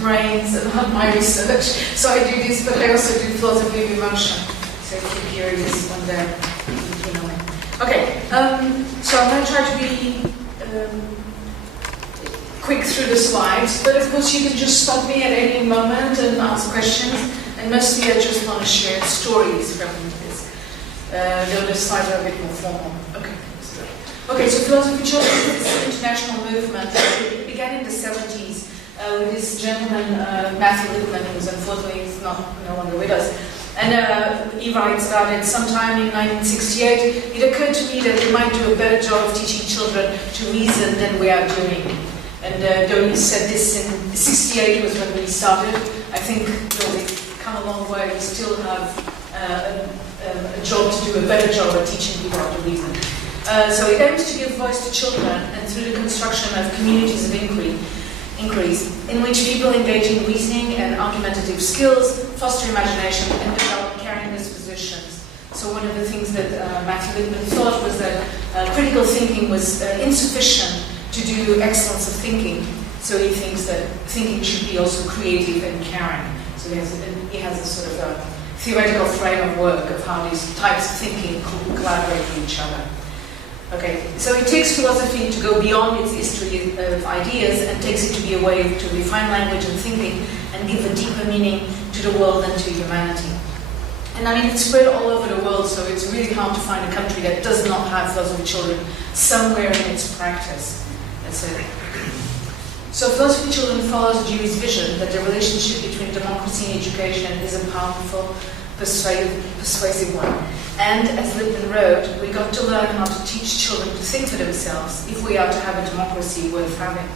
brains and not my research. So I do this, but I also do philosophy of emotion. So if you hear this one there, you know it. Okay, so I'm going to try to be quick through the slides, but of course you can just stop me at any moment and ask questions, and mostly I just want to share stories from this. The other slides are a bit more formal. Okay, so philosophy of children is an international movement. It began in the 70s with this gentleman, Matthew Lippmann, who's unfortunately no longer with us. And he writes about it sometime in 1968. It occurred to me that we might do a better job of teaching children to reason than we are doing. And though he said this in 68 was when we started, I think though we've come a long way, we still have a job to do, a better job of teaching people how to reason. So it aims to give voice to children, and through the construction of communities of inquiries, in which people engage in reasoning and argumentative skills, foster imagination, and develop caring dispositions. So one of the things that Matthew Lippmann thought was that critical thinking was insufficient to do excellence of thinking. So he thinks that thinking should be also creative and caring. So he has a sort of a theoretical frame of work of how these types of thinking collaborate with each other. Okay, so it takes philosophy to go beyond its history of ideas and takes it to be a way to refine language and thinking and give a deeper meaning to the world and to humanity. And I mean, it's spread all over the world, so it's really hard to find a country that does not have philosophy of children somewhere in its practice. That's it. So philosophy of children follows Dewey's vision that the relationship between democracy and education is a powerful, persuasive one. And as Lippmann wrote, we got to learn how to teach children to think for themselves if we are to have a democracy worth having.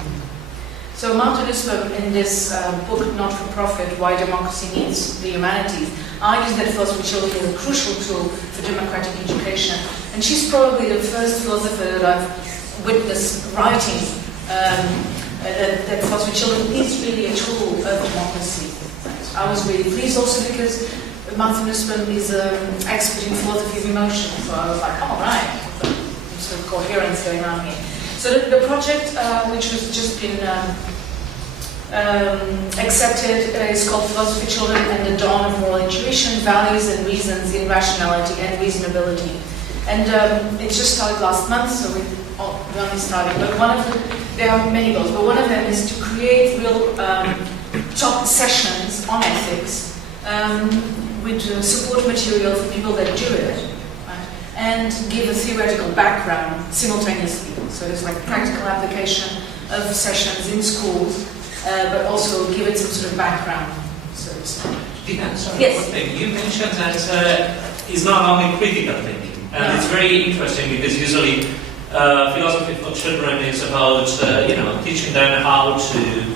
So Martin Nussbaum, in this book, Not for Profit, Why Democracy Needs the Humanities, argues that philosophy of children is a crucial tool for democratic education. And she's probably the first philosopher that I've witnessed writing that philosophy of children is really a tool of democracy. I was really pleased also because Martin Lisbon is an expert in philosophy of emotion, so I was like, oh, right, some coherence going on here. So the project, which has just been accepted, is called Philosophy of Children and the Dawn of Moral Intuition, Values and Reasons in Rationality and Reasonability. And it just started last month, so we only started, but there are many goals, but one of them is to create real top sessions on ethics with support material for people that do it, right? And give a theoretical background simultaneously. So there's like practical application of sessions in schools, but also give it some sort of background. So it's sorry, yes. One thing. You mentioned that it's not only critical thinking, and it's very interesting because usually philosophy for children is about teaching them how to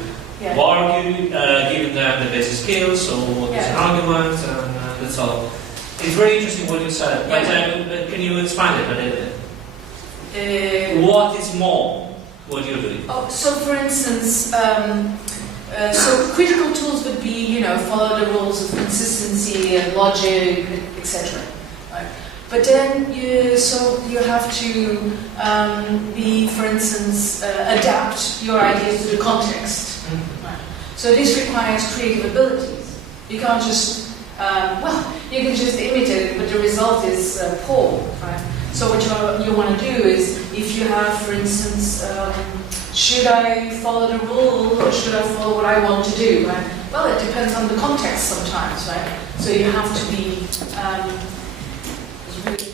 argue, giving them the basic skills, so what is an argument, and that's all. It's very interesting what you said, but can you expand it a little bit? What is more what you're doing? So for instance, so critical tools would be, follow the rules of consistency and logic, etc. Right? But then you have to be, for instance, adapt your ideas to the context. Right. So this requires creative abilities. You can't just, you can just imitate it, but the result is poor. Right? So what you want to do is, if you have, for instance, should I follow the rule or should I follow what I want to do? Right? Well, it depends on the context sometimes, right? So you have to be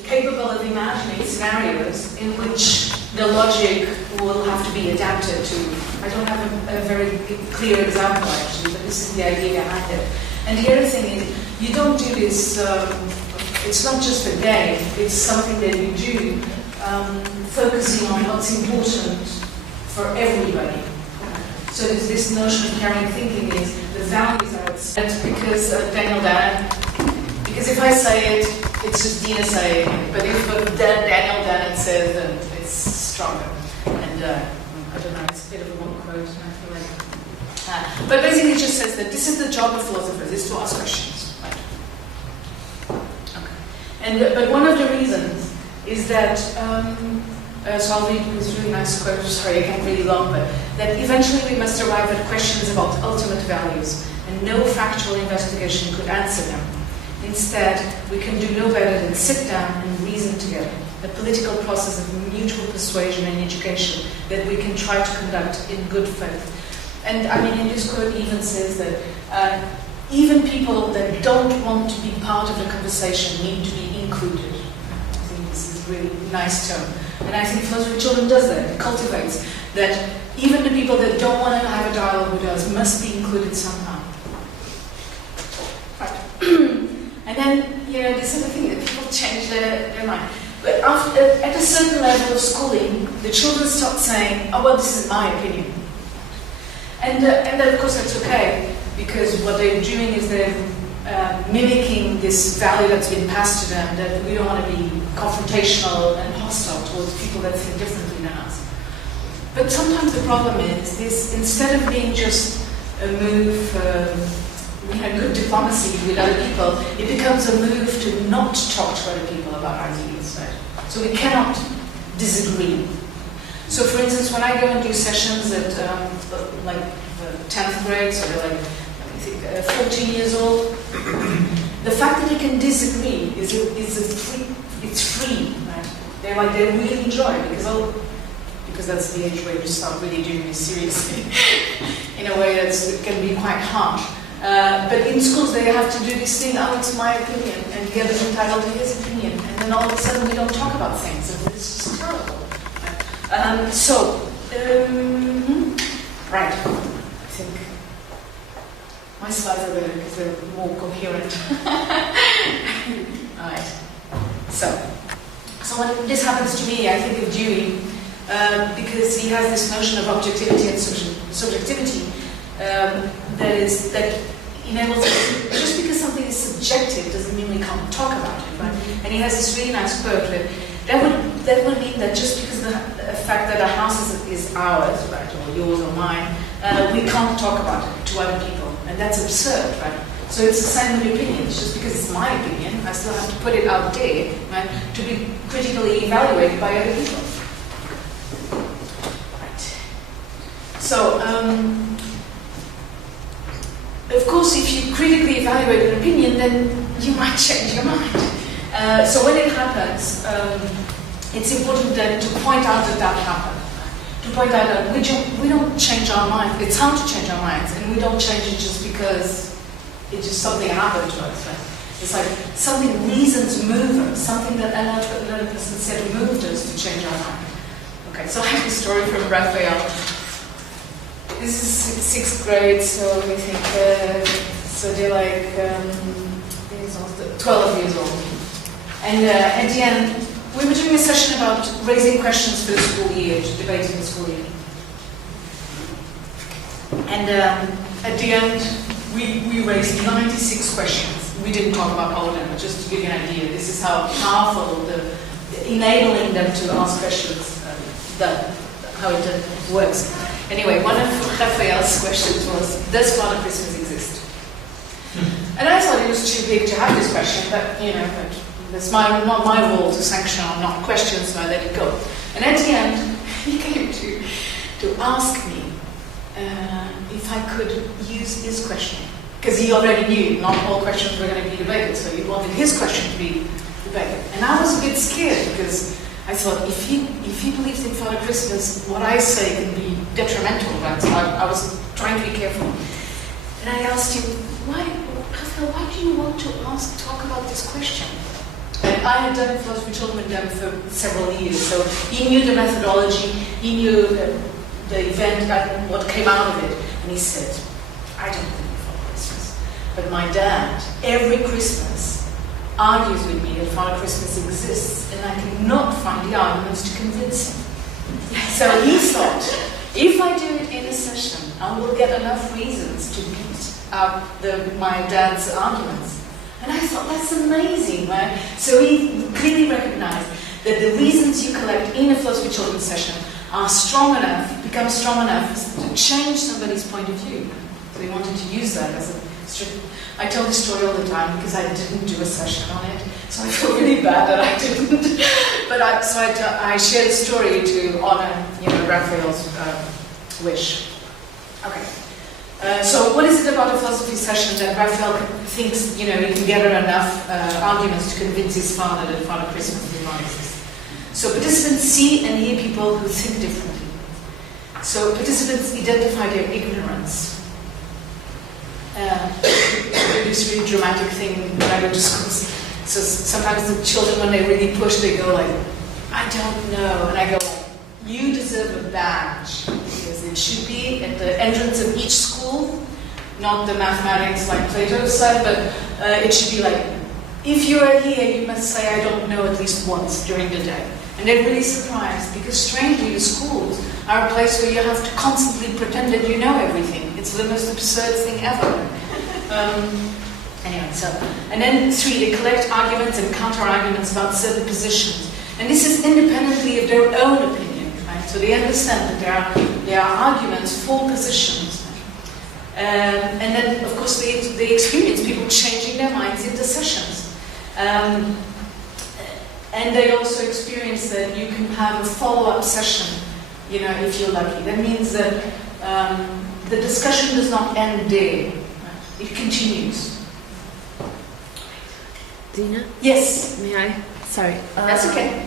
capable of imagining scenarios in which the logic will have to be adapted to. I don't have a very clear example actually, but this is the idea behind it. And the other thing is, you don't do this, it's not just a game, it's something that you do focusing on what's important for everybody. So there's this notion of caring thinking is the values are set because Daniel Dennett, because if I say it, it's just Dina saying it, but if Daniel Dennett says it, then it's stronger. And I don't know, it's a bit of a long quote, I feel like. But basically it just says that this is the job of philosophers, is to ask questions. Right? Okay. But one of the reasons is that, so I'll read this really nice quote, sorry, I can't read it long, but that eventually we must arrive at questions about ultimate values, and no factual investigation could answer them. Instead, we can do no better than sit down and reason together, a political process of mutual persuasion and education that we can try to conduct in good faith. And I mean, in this quote even says that even people that don't want to be part of the conversation need to be included. I think this is a really nice term. And I think Philosophy of Children does that. It cultivates that even the people that don't want to have a dialogue with us must be included somehow. Right. And then, this is the thing, that people change their mind. But at a certain level of schooling, the children start saying, oh, well, this is my opinion. And then, of course, that's okay, because what they're doing is they're mimicking this value that's been passed to them, that we don't want to be confrontational and hostile towards people that think differently than us. But sometimes the problem is this, instead of being just a move for good diplomacy with other people, it becomes a move to not talk to other people about ideas, right? So we cannot disagree. So for instance, when I go and do sessions at like the 10th grade, so they're like, I think 14 years old, the fact that they can disagree it's free, right? They really enjoy it because that's the age where you start really doing this seriously in a way that can be quite harsh. But in schools they have to do this thing, oh, it's my opinion, and the other's entitled to his opinion, and then all of a sudden we don't talk about things, and it's just terrible. Right, I think my slides are better because they're more coherent. Alright, so when this happens to me, I think of Dewey, because he has this notion of objectivity and subjectivity that enables us, just because something is subjective doesn't mean we can't talk about it, right? And he has this really nice quote that would mean that just because the fact that a house is ours, right, or yours or mine, we can't talk about it to other people, and that's absurd, right? So it's the same with opinions. Just because it's my opinion, I still have to put it out there, right, to be critically evaluated by other people. Right. So, of course, if you critically evaluate an opinion, then you might change your mind. So when it happens, it's important then to point out that happened. To point out that we don't change our mind. It's hard to change our minds, and we don't change it just because it's just something happened to us. Right? It's like something, reasons move us, something that another person said moved us to change our mind. Okay, so I have a story from Rafael. This is 6th grade, so let me think. So they're like 12 years old. And at the end, we were doing a session about raising questions for the school year, debating the school year. And at the end, we raised 96 questions. We didn't talk about Poland, but just to give you an idea, this is how powerful enabling them to ask questions, how it works. Anyway, one of Rafael's questions was, does Father Christmas exist? And I thought it was too big to have this question, but that's not my role to sanction or not question, so I let it go. And at the end, he came to ask me if I could use his question, because he already knew not all questions were going to be debated, so he wanted his question to be debated. And I was a bit scared, because I thought, if he believes in Father Christmas, what I say can be detrimental, right? So I was trying to be careful. And I asked him, Rafael, why do you want to talk about this question? And I had done Philosophy of Children with them for several years, so he knew the methodology, he knew the event and what came out of it. And he said, I don't believe in Father Christmas, but my dad, every Christmas, argues with me that Father Christmas exists, and I cannot find the arguments to convince him. So he thought, if I do it in a session, I will get enough reasons to beat up my dad's arguments. And I thought, that's amazing, right? So he clearly recognized that the reasons you collect in a Philosophy of Children session are strong enough, become strong enough to change somebody's point of view. So he wanted to use that as a strict. I tell this story all the time because I didn't do a session on it, so I feel really bad that I didn't. But I share the story to honor, Raphael's wish. Okay. So what is it about a philosophy session that Rafael thinks, he can gather enough arguments to convince his father that Father Christmas did not exist? So participants see and hear people who think differently. So participants identify their ignorance. This really dramatic thing when I go to schools. So sometimes the children, when they really push, they go like, I don't know. And I go, you deserve a badge. Because it should be at the entrance of each school, not the mathematics like Plato said, but it should be like, if you are here, you must say, I don't know at least once during the day. And they're really surprised, because strangely, the schools are a place where you have to constantly pretend that you know everything. It's the most absurd thing ever. Anyway, and then 3, they collect arguments and counter-arguments about certain positions. And this is independently of their own opinion, right? So they understand that there are arguments for positions. And then, of course, they experience people changing their minds in the sessions. And they also experience that you can have a follow-up session, if you're lucky. That means that the discussion does not end there. Right? It continues. Dina? Yes? May I? Sorry. That's okay.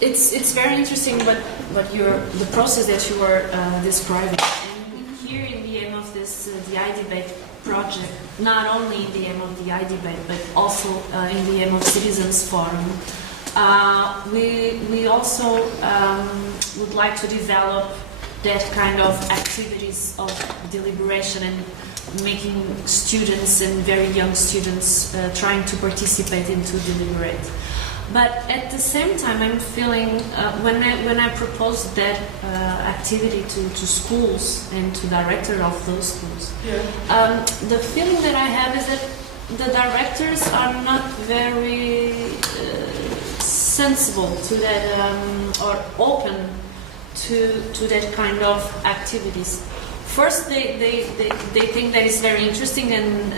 It's very interesting the process that you were describing. And here in the aim of this, the iDebate project, not only in the aim of the iDebate, but also in the aim of Citizens Forum, we also would like to develop that kind of activities of deliberation and making students and very young students trying to participate into deliberate. But at the same time, I'm feeling when I proposed that activity to schools and to director of those schools, the feeling that I have is that the directors are not very sensible to that or open to that kind of activities. First, they think that it's very interesting and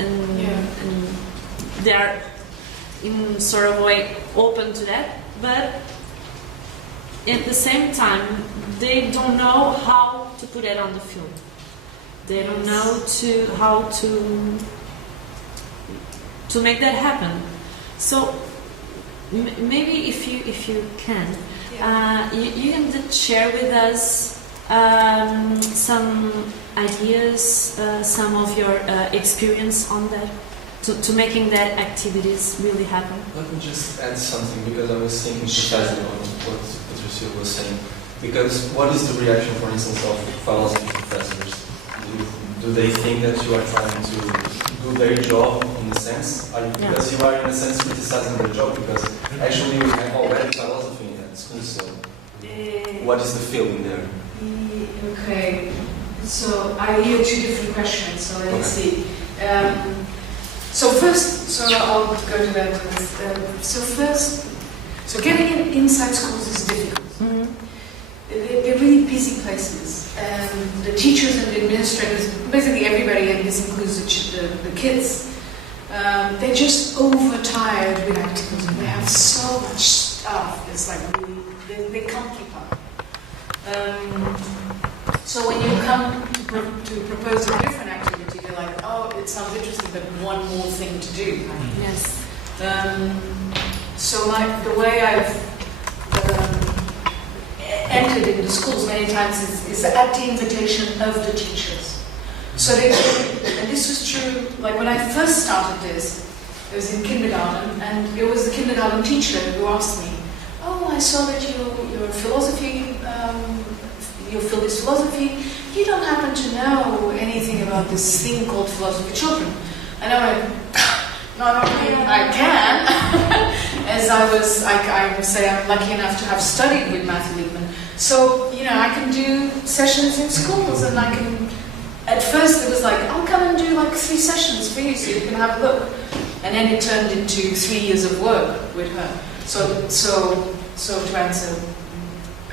they are in sort of a way open to that, but at the same time they don't know how to put it on the field. They don't know how to make that happen. So maybe if you can, you can share with us some ideas, some of your experience on that. To making that activities really happen. Let me just add something, because I was thinking precisely on what Patricia was saying. Because what is the reaction, for instance, of philosophy professors? Do they think that you are trying to do their job in a sense? Because you are in a sense criticizing their job, because actually we have already philosophy in that school, so what is the feeling there? Okay, so I hear 2 different questions, so let's see. So I'll go to that. So getting inside schools is difficult. Mm-hmm. They're really busy places, and the teachers and the administrators, basically everybody, and this includes the kids, they're just overtired with activism. They have so much stuff. It's like really, they can't keep up. So when you come to propose a different activity, they're like, oh, it sounds interesting, but one more thing to do. Right? Yes. So the way I've entered into schools many times is at the invitation of the teachers. So and this was true, like when I first started this, it was in kindergarten, and it was the kindergarten teacher who asked me, oh, I saw that you're philosophy, you feel this philosophy, you don't happen to know anything about this thing called philosophy of children. And I went, not only I can, as I would say I'm lucky enough to have studied with Matthew Liebman. So, I can do sessions in schools, and I can, at first it was like, I'll come and do like 3 sessions for you so you can have a look. And then it turned into 3 years of work with her. So to answer,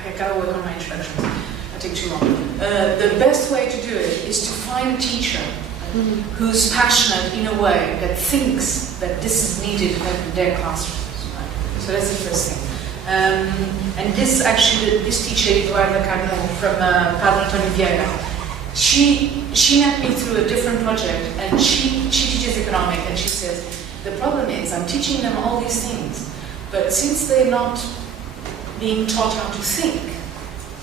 I gotta work on my introductions. I take too long. The best way to do it is to find a teacher who's passionate in a way that thinks that this is needed in their classrooms. Right? So that's the first thing. And this actually, this teacher, Eduarda Cardinal from Padre Antonio Vieira, she met me through a different project, and she teaches economic, and she says, the problem is I'm teaching them all these things, but since they're not being taught how to think,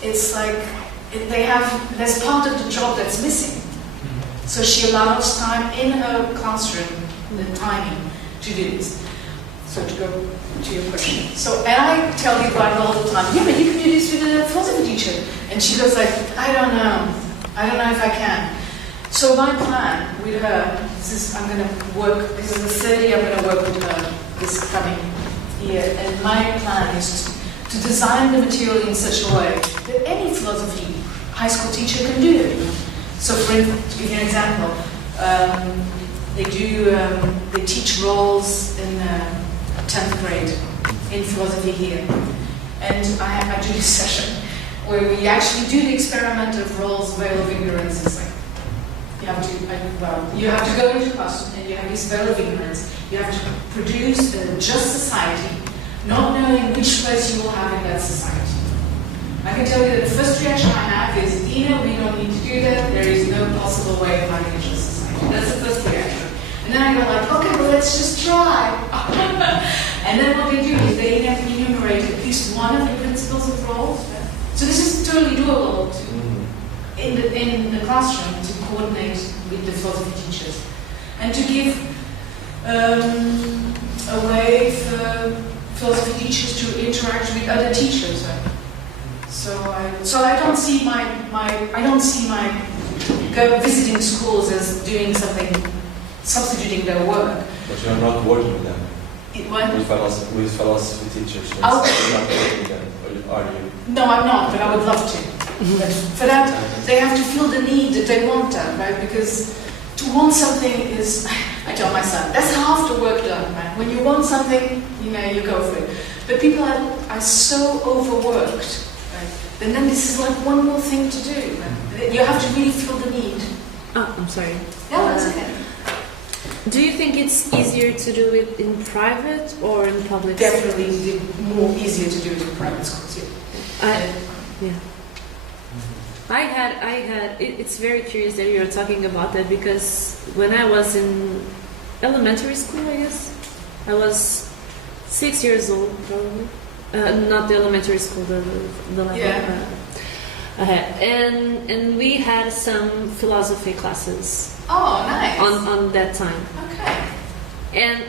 it's like there's part of the job that's missing. So she allows time in her classroom, the timing, to do this. So to go to your question. So, and I tell Eduarda all the time, yeah, but you can do this with a philosophy teacher. And she goes like, I don't know if I can. So my plan with her, I'm going to work, this is the third year I'm going to work with her this coming year. And my plan is to design the material in such a way that any philosophy high school teacher can do it. So for instance, to give you an example, they teach roles in 10th grade in philosophy here. And I do this session where we actually do the experiment of roles, veil of ignorance. It's like, you have to go into class and you have this veil of ignorance. You have to produce a just society, not knowing which place you will have in that society. I can tell you that the first reaction I have is, Dina, we don't need to do that. There is no possible way of having a just society. That's the first reaction. And then I go like, okay, well, let's just try. And then what they do is they have to enumerate at least one of the principles of roles. So this is totally doable in the classroom to coordinate with the philosophy teachers and to give a way for philosophy teachers to interact with other teachers. So I don't see my visiting schools as doing something, substituting their work. But you are not working with them. With philosophy teachers. You're not working with them, or are you? No, I'm not, but I would love to. But for that, they have to feel the need that they want that, right? Because to want something is, I tell my son, that's half the work done, right? When you want something, you go for it. But people are so overworked, right? And then this is like one more thing to do. Right? You have to really feel the need. Oh, I'm sorry. Yeah, that's okay. Do you think it's easier to do it in private or in public? Definitely more easier to do it in private schools. Yeah. It's very curious that you're talking about that, because when I was in elementary school, I guess, I was 6 years old, probably. Not the elementary school, the level. Yeah. And we had some philosophy classes. Oh, nice. On that time. Okay.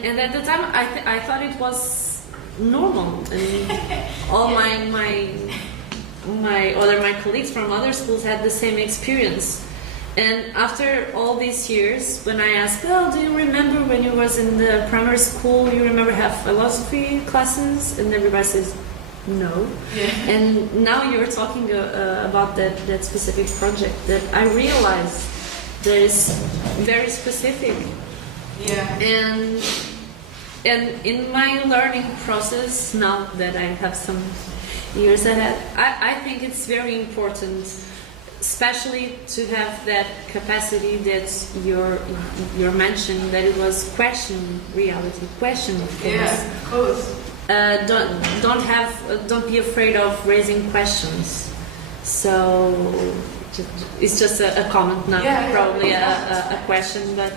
And at the time, I thought it was normal, and all my colleagues from other schools had the same experience. And after all these years, when I asked, well, do you remember when you was in the primary school, you remember have philosophy classes? And everybody says, no. Yeah. And now you're talking about that specific project that I realized that is very specific. Yeah. And in my learning process, now that I have some years ahead, I think it's very important, especially to have that capacity that you're mentioning, that it was question reality, question things. Yeah, of course. Don't be afraid of raising questions. So it's just a comment, not probably a question, but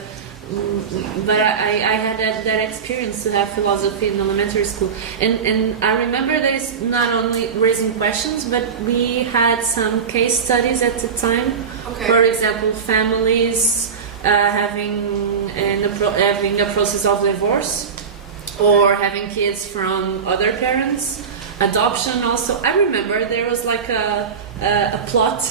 I had that experience to have philosophy in elementary school, and I remember that it's not only raising questions, but we had some case studies at the time. Okay. For example, families having a process of divorce, or having kids from other parents, adoption also. I remember there was like a plot.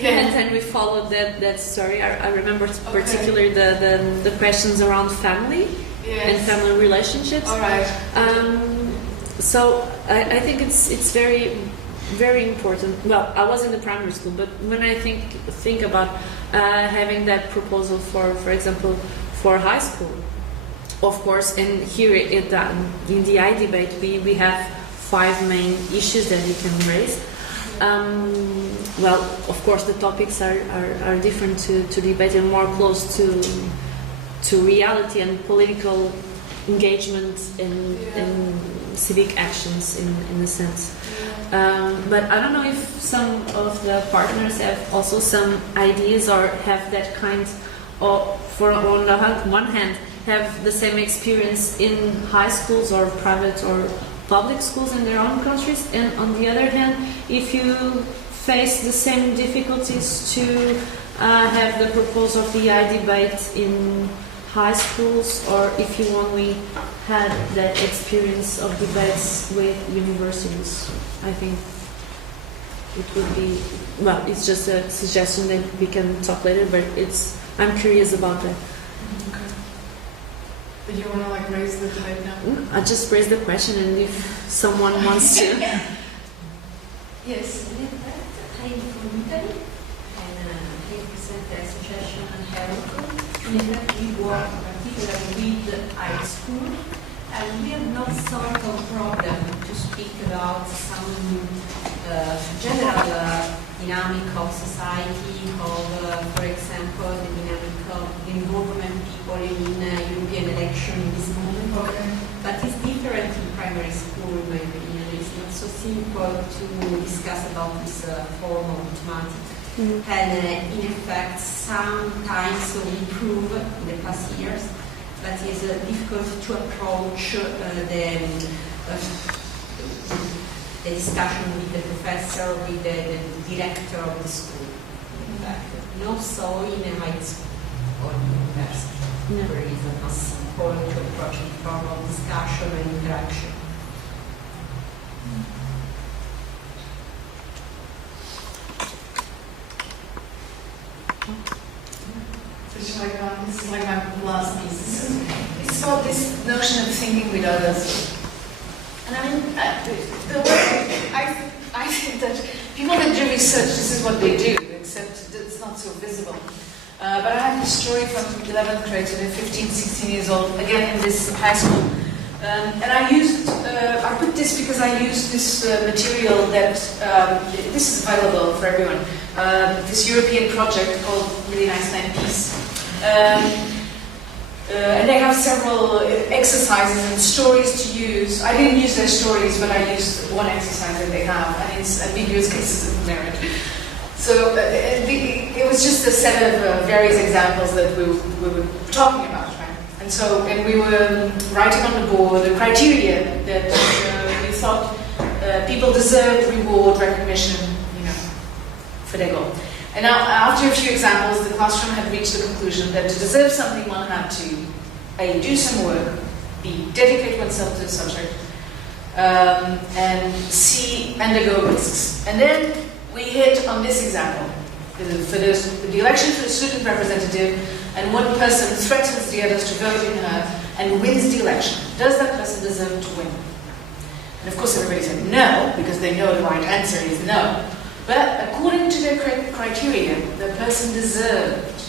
Yeah. And then we followed that story. I remember particularly the questions around family and family relationships. All right. So I think it's very, very important. Well, I was in the primary school, but when I think about having that proposal for example, for high school, of course, and here in the iDebate we have 5 main issues that you can raise. Well, of course, the topics are different to debate and more close to reality and political engagement and civic actions in a sense. But I don't know if some of the partners have also some ideas or have that kind of, for on the one hand, have the same experience in high schools or private or public schools in their own countries, and on the other hand, if you face the same difficulties to have the proposal of the iDebate in high schools, or if you only had that experience of debates with universities. I think it would be, well, it's just a suggestion that we can talk later, but I'm curious about that. Okay. But you want to like raise the debate now? I just raised the question, and if someone wants to. Yes. I'm from Italy, and I represent the association Wearables. We work particularly with high school, and we have no sort of problem to speak about some general dynamic of society, of, for example, the dynamic of involvement people in European election in this moment. Okay. But it's different in primary school, in my opinion. It's not so simple to discuss about this form of mathematics. Mm-hmm. And in effect, sometimes we improve in the past years, but it's difficult to approach the discussion with the professor, with the director of the school. In fact, not so in a high school or university, where it is not simple to approach the form of discussion and interaction. This is like my last piece. It's about this notion of thinking with others. And I mean, the way I think that people that do research, this is what they do, except it's not so visible. But I have this story from 11th grade, so they're 15, 16 years old, again in this high school. And I put this because I used this material that, this is available for everyone, this European project called Really Nice Name Peace. And they have several exercises and stories to use. I didn't use their stories, but I used one exercise that they have, and it's ambiguous cases of merit. So it was just a set of various examples that we were talking about, right? And we were writing on the board the criteria that we thought people deserved reward, recognition, for their goal. And now, after a few examples, the classroom had reached the conclusion that to deserve something, one had to A, do some work, B, dedicate oneself to the subject, and C, undergo risks. And then we hit on this example. For the election for the student representative, and one person threatens the others to vote in her and wins the election. Does that person deserve to win? And of course everybody said no, because they know the right answer is no. But according to their criteria, the person deserved.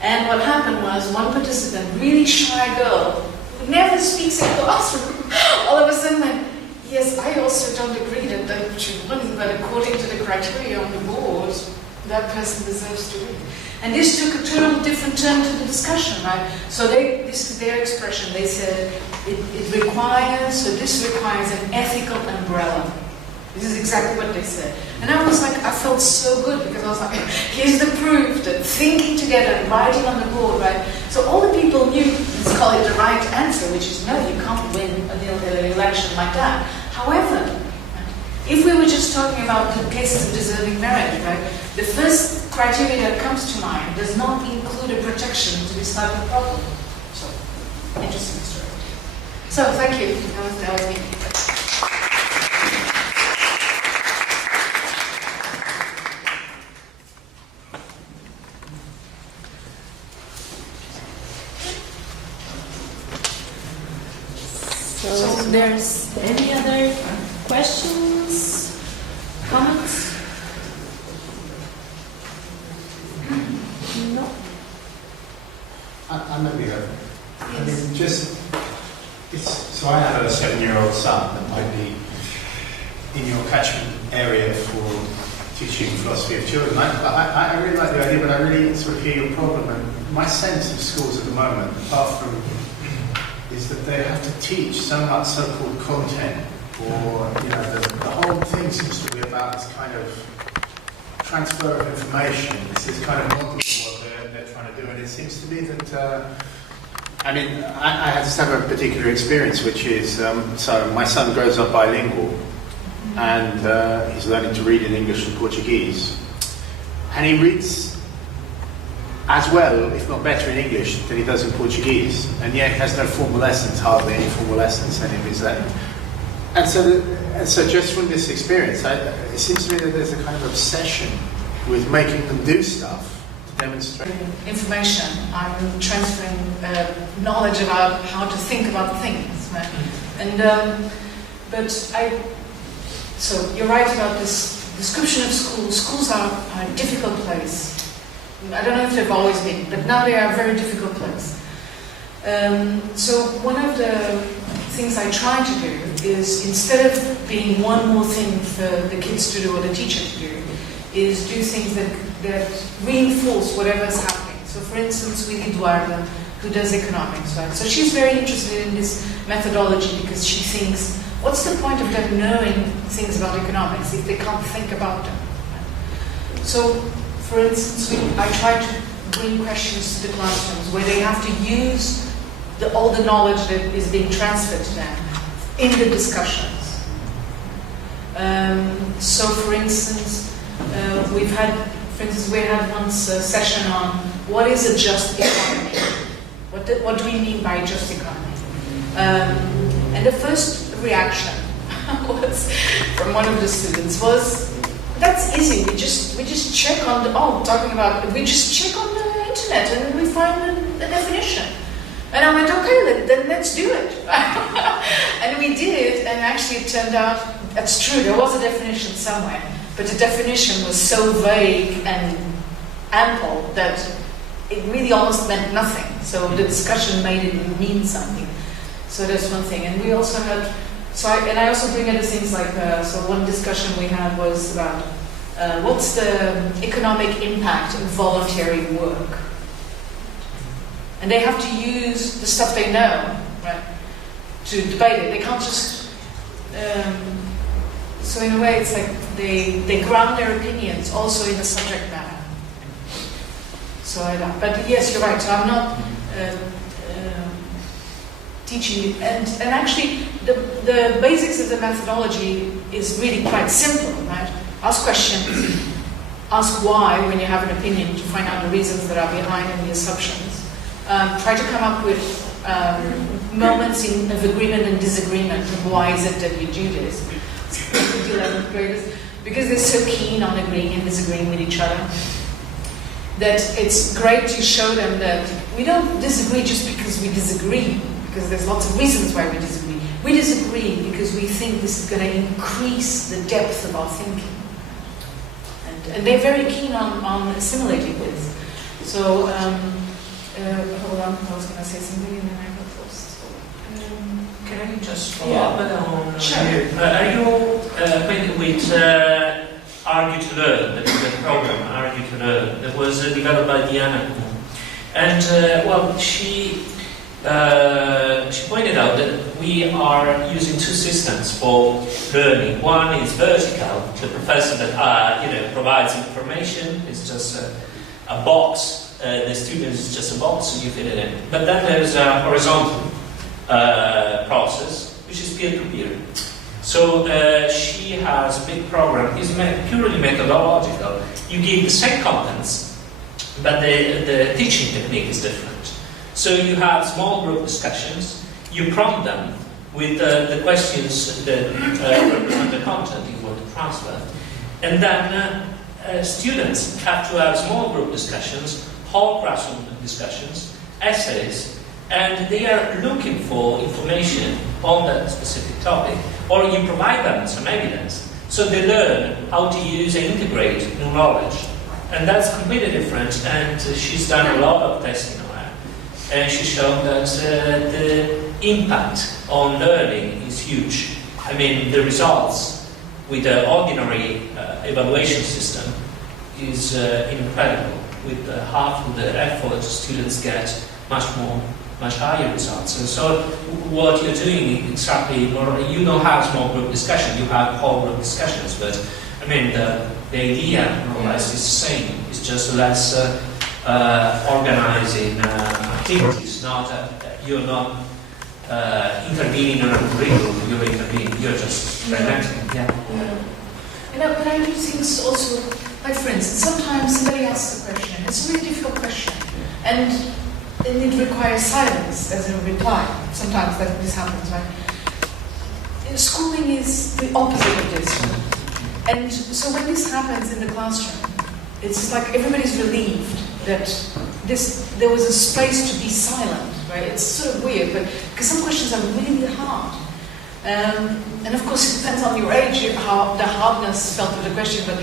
And what happened was one participant, really shy girl, who never speaks in the classroom, all of a sudden went, yes, I also don't agree that she won, but according to the criteria on the board, that person deserves to win. And this took a total different turn to the discussion, right? So this is their expression. They said this requires an ethical umbrella. This is exactly what they said. And I was like, I felt so good because I was like, here's the proof that thinking together and writing on the board, right? So all the people knew, let's call it the right answer, which is no, you can't win an election like that. However, if we were just talking about the cases of deserving merit, right, the first criteria that comes to mind does not include a protection to this type of problem. So, interesting story. So, thank you. That was me. So, there's any other questions, comments? No. I maybe go. I mean, so I have a 7-year-old son that might be in your catchment area for teaching philosophy of children. I really like the idea, but I really sort of hear your problem. And my sense of schools at the moment, apart from is that they have to teach so much so-called content, or the whole thing seems to be about this kind of transfer of information. This is kind of model of what they're trying to do, and it seems to me that I just have a particular experience, which is so my son grows up bilingual, and he's learning to read in English and Portuguese, and he reads as well, if not better, in English than he does in Portuguese, and yet he has no formal lessons, hardly any formal lessons any of his learning. And so just from this experience, it seems to me that there's a kind of obsession with making them do stuff to demonstrate. Information, I'm transferring knowledge about how to think about things, right? And so you're right about this description of schools. Schools are a difficult place. I don't know if they've always been, but now they are a very difficult place. So one of the things I try to do is, instead of being one more thing for the kids to do or the teacher to do, is do things that reinforce whatever's happening. So for instance, with Eduarda, who does economics, right? So she's very interested in this methodology because she thinks, what's the point of them knowing things about economics if they can't think about them? Right? So for instance, I try to bring questions to the classrooms where they have to use all the knowledge that is being transferred to them in the discussions. So, for instance, we had once a session on what is a just economy. What do we mean by just economy? And the first reaction was from one of the students was, that's easy. We just check on we just check on the internet and we find the definition. And I went, okay, then let's do it. And we did it, and actually it turned out that's true. There was a definition somewhere, but the definition was so vague and ample that it really almost meant nothing. So the discussion made it mean something. So that's one thing. And we also had. I also bring other things like, so one discussion we had was about what's the economic impact of voluntary work? And they have to use the stuff they know, right, to debate it. They can't just, so in a way it's like they ground their opinions also in the subject matter. So but yes, you're right, so I'm not teaching, and actually the basics of the methodology is really quite simple, right? Ask questions, ask why when you have an opinion to find out the reasons that are behind and the assumptions. Try to come up with moments of agreement and disagreement of why is it that you do this. With 11th graders, because they're so keen on agreeing and disagreeing with each other, that it's great to show them that we don't disagree just because we disagree, because there's lots of reasons why we disagree. We disagree because we think this is going to increase the depth of our thinking. And they're very keen on assimilating this. So, hold on, I was going to say something and then I got lost. Can I just follow up on? Sure. Are you acquainted with Argue to Learn, the program Argue to Learn, that was developed by Diana? And she pointed out that we are using two systems for learning. One is vertical, the professor that provides information. It's just a box. The student is just a box, so you fit it in. But then there's a horizontal process, which is peer-to-peer. So she has a big program. It's purely methodological. You give the same contents, but the teaching technique is different. So you have small group discussions. You prompt them with the questions that represent the content you want to transfer. And then students have to have small group discussions, whole classroom discussions, essays, and they are looking for information on that specific topic, or you provide them some evidence. So they learn how to use and integrate new knowledge. And that's completely different, and she's done a lot of testing on that. And she's shown that the impact on learning is huge. I mean, the results with the ordinary evaluation system is incredible. With half of the effort students get much higher results. And so what you're doing exactly, you don't have small group discussion, you have whole group discussions, but I mean the idea more or less is the same. It's just less organizing activities. Not you're not intervening on a curriculum. You're just presenting. Yeah. But I do think also, like for instance, sometimes somebody asks a question. It's a really difficult question, and it requires silence as a reply. Sometimes this happens, right? Schooling is the opposite of this, right? And so when this happens in the classroom, it's like everybody's relieved that there was a space to be silent, right? It's sort of weird, but because some questions are really hard. And of course, it depends on your age, how the hardness felt of the question, but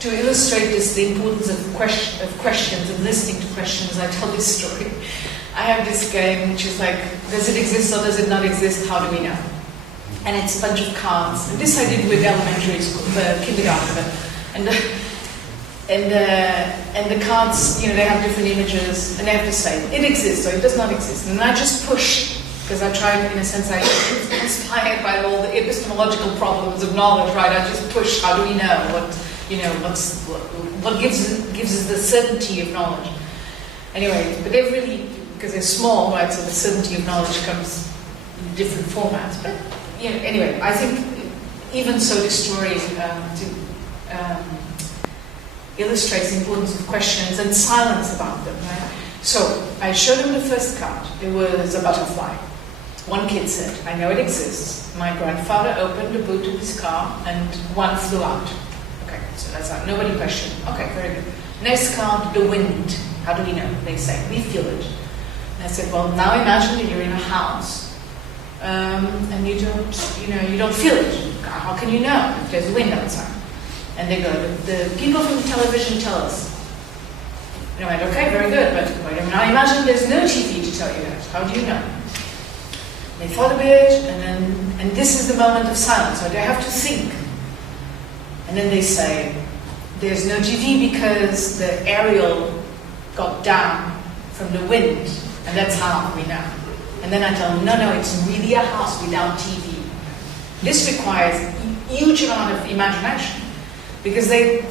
to illustrate this, the importance of questions and listening to questions, I tell this story. I have this game which is like, does it exist or does it not exist? How do we know? And it's a bunch of cards. And this I did with elementary school, kindergarten. And the cards, they have different images, and they have to say, it exists or it does not exist. And I just push, because I tried, in a sense, I was inspired by all the epistemological problems of knowledge, right? I just push, how do we know? What gives us the certainty of knowledge? Anyway, but they're really, because they're small, right? So the certainty of knowledge comes in different formats. But anyway, I think even so, this story illustrates the importance of questions and silence about them, right? So I showed him the first card. It was a butterfly. One kid said, I know it exists. My grandfather opened the boot of his car and one flew out. Okay, so that's out. Nobody questioned. Okay, very good. Next card, the wind. How do we know? They say, we feel it. And I said, well, now imagine that you're in a house and you don't feel it. How can you know if there's wind outside? And they go, the people from the television tell us. And I went, okay, very good, but now imagine there's no TV to tell you that. How do you know? They thought a bit, and this is the moment of silence, so they have to think. And then they say, there's no TV because the aerial got down from the wind, and that's how we know. And then I tell them, no, it's really a house without TV. This requires a huge amount of imagination, because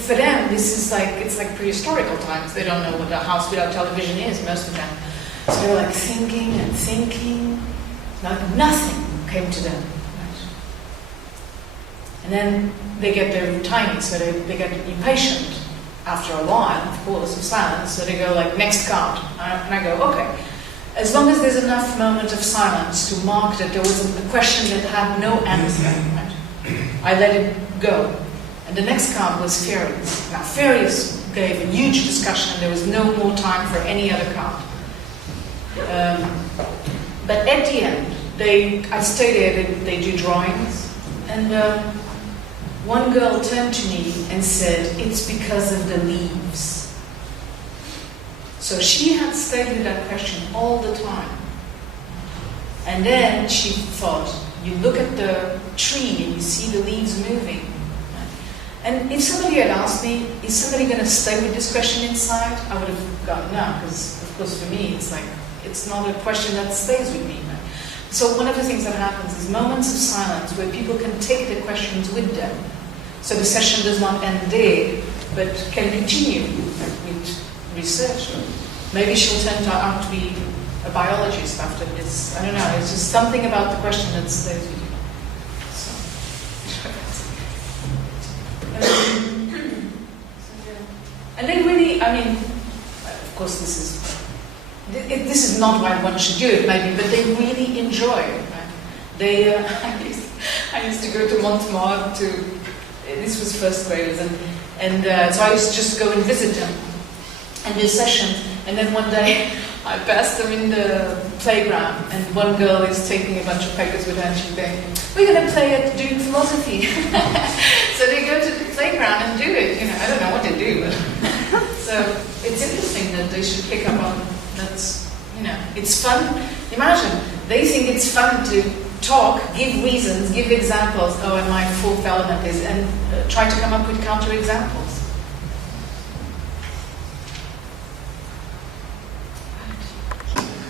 for them, it's like prehistorical times. They don't know what a house without television is, most of them. So they're like thinking and thinking, like nothing came to them. Right? And then they get very tiny, so they get impatient after a while, of course, of silence. So they go like, next card. And I go, okay. As long as there's enough moment of silence to mark that there was a question that had no answer, right? I let it go. And the next card was fairies. Now, fairies gave a huge discussion. There was no more time for any other card. But at the end, I stayed there, they do drawings, and one girl turned to me and said, it's because of the leaves. So she had stayed with that question all the time. And then she thought, you look at the tree and you see the leaves moving. And if somebody had asked me, is somebody going to stay with this question inside? I would have gone, no, because of course for me, it's not a question that stays with me. Right? So one of the things that happens is moments of silence where people can take their questions with them. So the session does not end there, but can continue with research. Maybe she'll turn out to be a biologist after this. I don't know, it's just something about the question that stays with you. And they really, of course this is not why one should do it maybe, but they really enjoy it. Right? I used to go to Montmartre this was first graders, and so I used to just go and visit them and do sessions, and then one day I passed them in the playground, and one girl is taking a bunch of papers with her, and she's going, we're going to play at doing philosophy. So they go to the playground and do it. I don't know what they do, but so it's interesting that they should pick up on that's, it's fun. Imagine, they think it's fun to talk, give reasons, give examples. Oh, and my fourth element is, and try to come up with counter examples.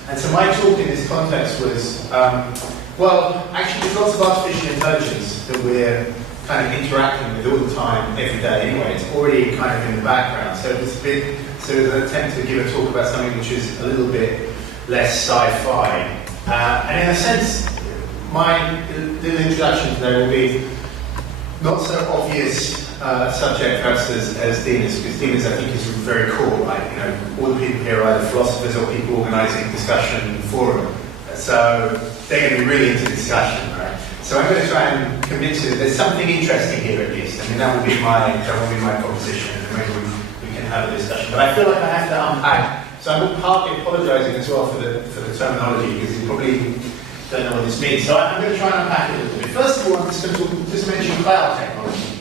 And so my talk in this context was, well, actually there's lots of artificial intelligence that we're kind of interacting with all the time, every day anyway. It's already kind of in the background. So it was an attempt to give a talk about something which is a little bit less sci-fi. And in a sense, my little introduction today will be not so obvious subject perhaps as Dina's, because Dina's I think is very cool, right? You know, all the people here are either philosophers or people organising discussion forum. So they're going to be really into discussion, right? So I'm going to try and convince you that there's something interesting here at least. I mean, that will be my proposition, and maybe we can have a discussion. But I feel like I have to unpack. So I'm partly apologising as well for the terminology, because you probably don't know what this means. So I'm going to try and unpack it a little bit. First of all, I'm just going to just mention cloud technology.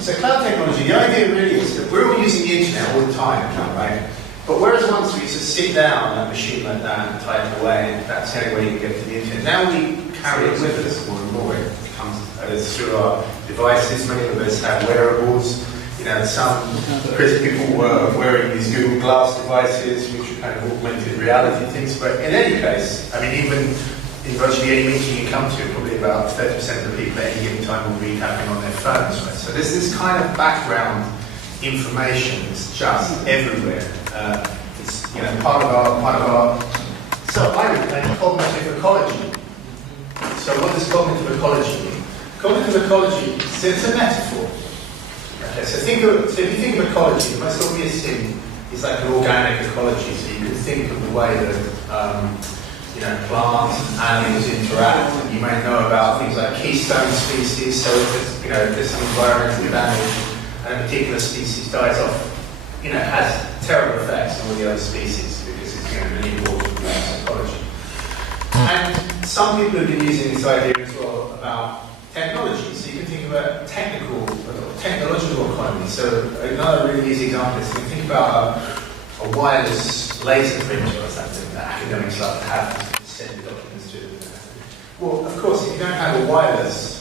So cloud technology, the idea really is that we're all using the internet all the time now, right? But whereas once we used to sit down on a machine like that and type away, and that's the only way you can get to the internet, now we carry it with us more and more. It comes through our devices. Many of us have wearables. You know, some people were wearing these Google Glass devices, which are kind of augmented reality things. But in any case, I mean, even in virtually any meeting you come to, probably about 30% of the people at any given time will be tapping on their phones, right? So there's this kind of background information that's just everywhere. It's part of our. So I would think cognitive ecology. So what does cognitive ecology mean? Cognitive ecology, so it's a metaphor. Okay, so if you think of ecology, the most obvious thing is like an organic ecology. So you could think of the way that plants and animals interact, and you may know about things like keystone species. So if there's some environmental damage and a particular species dies off, has terrible effects on all the other species because it's really important to ecology. And some people have been using this idea as well about technology. So you can think about technological economy. So another really easy example is you can think about a wireless laser printer or something that academics like to have to send the documents to. Well, of course, if you don't have a wireless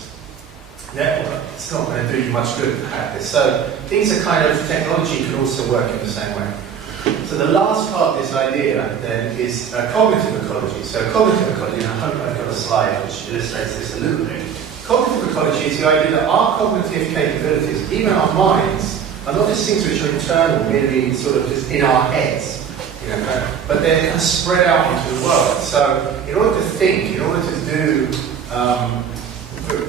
network, it's not going to do you much good to have this. So things are kind of, technology can also work in the same way. So the last part of this idea then is cognitive ecology. So cognitive ecology, and I hope I've got a slide which illustrates this a little bit. Cognitive ecology is the idea that our cognitive capabilities, even our minds, are not just things which are internal, merely sort of just in our heads, but they're kind of spread out into the world. So in order to think, in order to do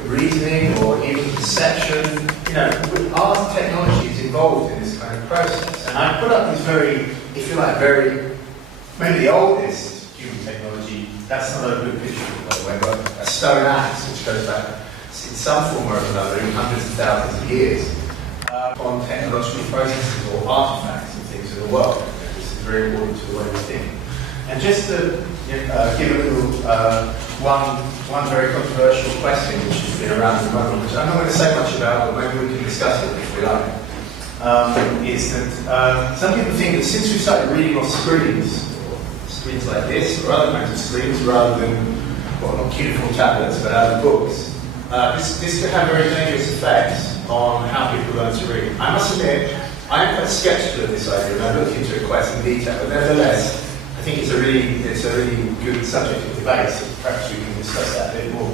reasoning or even perception, our technology is involved in this kind of process. And I put up this maybe the oldest human technology. That's not a good picture, by the way, but a stone axe, which goes back in some form or another in hundreds of thousands of years, on technological processes or artifacts and things in the world. This is very important to the way we think. And just to give a little one very controversial question which has been around at the moment, which I'm not going to say much about, but maybe we can discuss it if we like, is that some people think that since we started reading off screens like this, or other kinds of screens, rather than, well, not cuneiform tablets, but other books, this could have very dangerous effects on how people learn to read. I must admit, I am quite sceptical of this idea, and I looked into it quite in detail, but nevertheless, I think it's a really good subject of debate, so perhaps we can discuss that a bit more.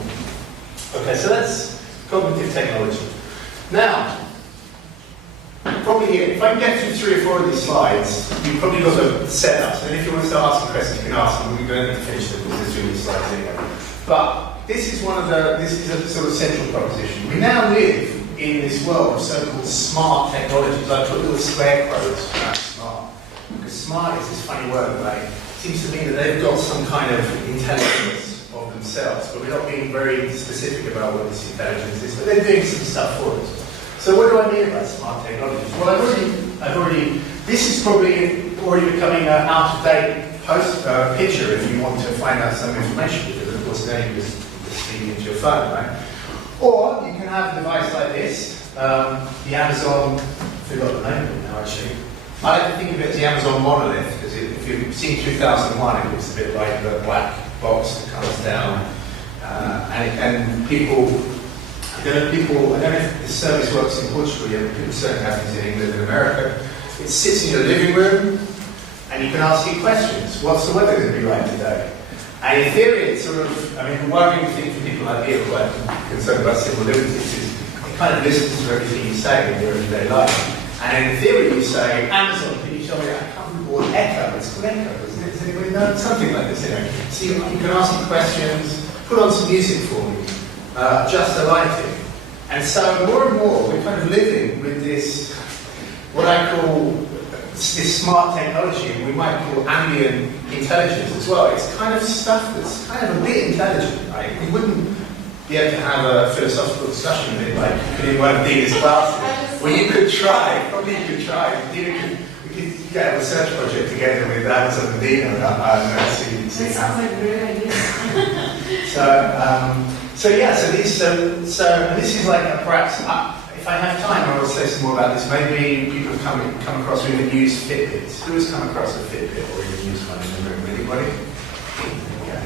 Okay, so that's cognitive technology. Now, probably here, if I can get through 3 or 4 of these slides, you've probably got the setup, so then if you want to start asking questions, you can ask them. We don't need to finish them because there's 3 of these slides anyway. But this is a sort of central proposition. We now live in this world of so-called smart technologies. I put little square quotes around smart. Because smart is this funny word, right? It seems to me that they've got some kind of intelligence of themselves, but we're not being very specific about what this intelligence is, but they're doing some stuff for us. So what do I mean by smart technologies? Well, this is probably already becoming an out-of-date picture if you want to find out some information, because of course now you just feed into your phone, right? Or you can have a device like this, the Amazon, I forgot the name of it now actually. I like to think of it as the Amazon monolith, because if you've seen 2001, it looks a bit like the black box that comes down, and people, I don't know if the service works in Portugal yet, but people certainly have these in England and America. It sits in your living room, and you can ask it questions. What's the weather going to be like today? And in theory, it's sort of, I mean, the worrying thing for people like me who are quite concerned about civil liberties is it kind of listens to everything you say in your everyday life. And in theory, you say, Amazon, can you tell me that? I can't remember what Echo, it's called Echo, isn't it? Does anybody know? Something like this, anyway. So you can ask it questions, put on some music for me, adjust the lighting. And so more and more, we're kind of living with this, what I call this smart technology, and we might call ambient intelligence as well. It's kind of stuff that's kind of a bit intelligent, right? We wouldn't be able to have a philosophical discussion with it, like you could in one of Dina's classes. Well, you could try, probably you could try. We could get a research project together with Amazon and Dina and see That sounds like a great idea. So this is like a perhaps, if I have time, I will say some more about this. Maybe people have come across who even use Fitbits. Who has come across a Fitbit or even used one in the room? Anybody? Yeah.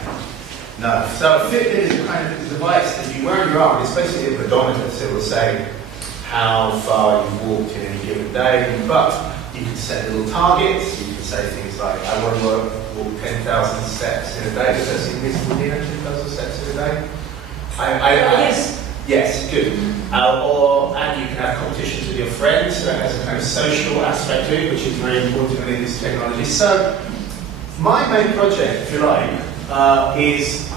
No. So a Fitbit is a kind of device that you wear on your arm. It's basically a pedometer, so it will say how far you've walked in any given day. But you can set little targets. You can say things like, I want to walk 10,000 steps in a day. Does that seem reasonable, Dina? 10,000 steps in a day? Yes. Yes, good. And you can have competitions with your friends, so it has a kind of social aspect to it, which is very important in this technology. So, my main project, if you like, is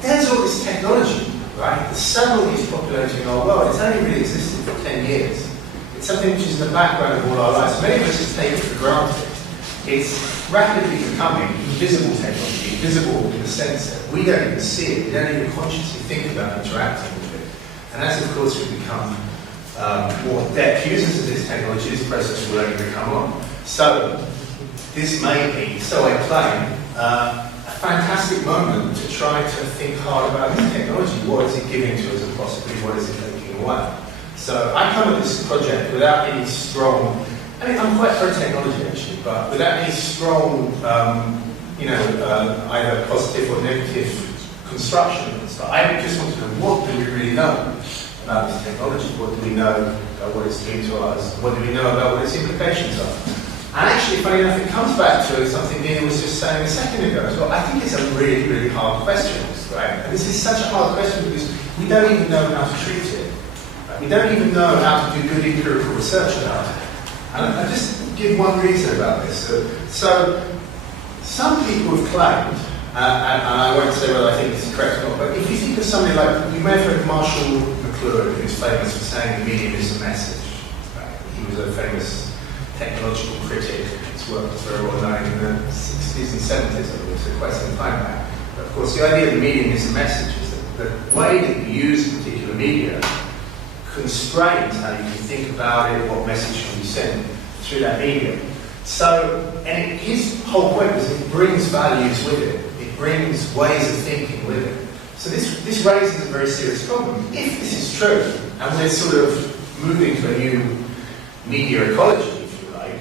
there's all this technology, right? There's suddenly populating our world. It's only really existed for 10 years. It's something which is in the background of all our lives. Many of us just take it for granted. It's rapidly becoming invisible technology, invisible in the sense that we don't even see it, we don't even consciously think about interacting with it. And as, of course, we become more adept users of this technology, this process will only become on. So, this may be, so I claim, a fantastic moment to try to think hard about this technology. What is it giving to us, and possibly what is it taking away? So, I come at this project without any strong, I mean, I'm quite pro-technology actually, but without any strong, either positive or negative construction. So I just want to know, what do we really know about this technology? What do we know about what it's doing to us? What do we know about what its implications are? And actually, funny enough, it comes back to something Nina was just saying a second ago as well. I think it's a really, really hard question, right? And this is such a hard question because we don't even know how to treat it. Right? We don't even know how to do good empirical research about it. And I'll just give one reason about this. So some people have claimed, and I won't say whether I think this is correct or not, but if you think of somebody like, you may have heard Marshall McLuhan, who's famous for saying the medium is a message. Right? He was a famous technological critic. His work was very well known in the 60s and 70s, I believe, so quite some time back. But of course, the idea of the medium is a message is that the way that you use a particular media constrains how you can think about it, what message can be sent through that medium. So, and his whole point was it brings values with it. It brings ways of thinking with it. So this raises a very serious problem. If this is true, and we're sort of moving to a new media ecology, if you like,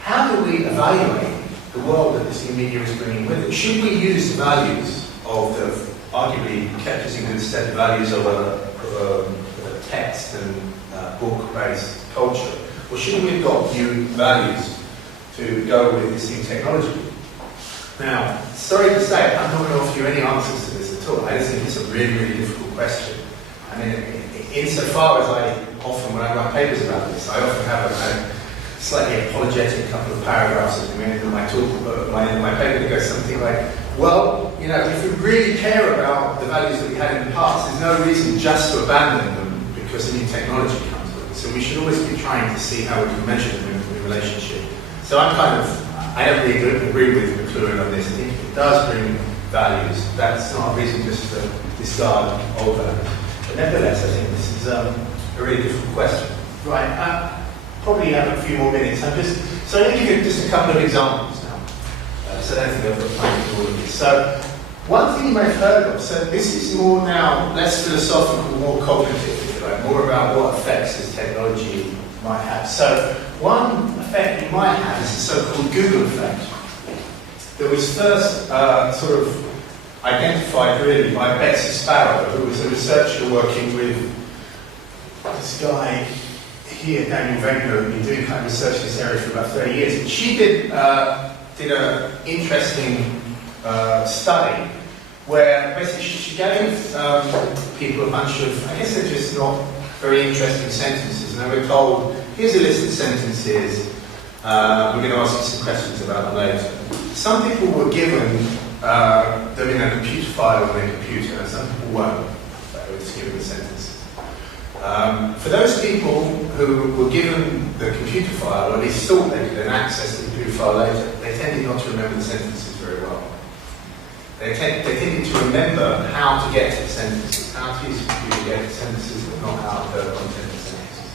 how do we evaluate the world that this new media is bringing with it? Should we use the values of the arguably kept us in good stead values of a text and book-based culture, or should we adopt new values to go with this new technology? Now, sorry to say, I'm not going to offer you any answers to this at all. I just think it's a really, really difficult question. I mean, insofar as I often, when I write papers about this, I often have a kind of slightly apologetic couple of paragraphs at the end of my talk, my paper that goes something like, well, you know, if we really care about the values that we had in the past, there's no reason just to abandon them because a new technology comes with it. So we should always be trying to see how we can measure them in relationship. So I don't really agree with McLuhan on this. I think it does bring values. That's not a reason just to discard old values. But nevertheless, I think this is a really difficult question. Right, probably have a few more minutes. So I'm going to give you just a couple of examples now. So I don't think I've got time to do all of this. So one thing you may have heard of, so this is more now, less philosophical, more cognitive, if you like, more about what effects this technology might have. So one effect you might have is the so-called Google effect that was first sort of identified really by Betsy Sparrow, who was a researcher working with this guy here, Daniel Wenger, who's been doing kind of research in this area for about 30 years. And she did did an interesting study where basically she gave people a bunch of, I guess they're just not very interesting sentences, and they were told, here's a list of sentences, we're going to ask you some questions about them later. Some people were given them in a computer file on their computer, and some people weren't. They were just given the sentences. For those people who were given the computer file, or at least thought they could then access the computer file later, they tended not to remember the sentences very well. They tended to remember how to get to the sentences, how to use the computer to get to the sentences, but not how to content the sentences.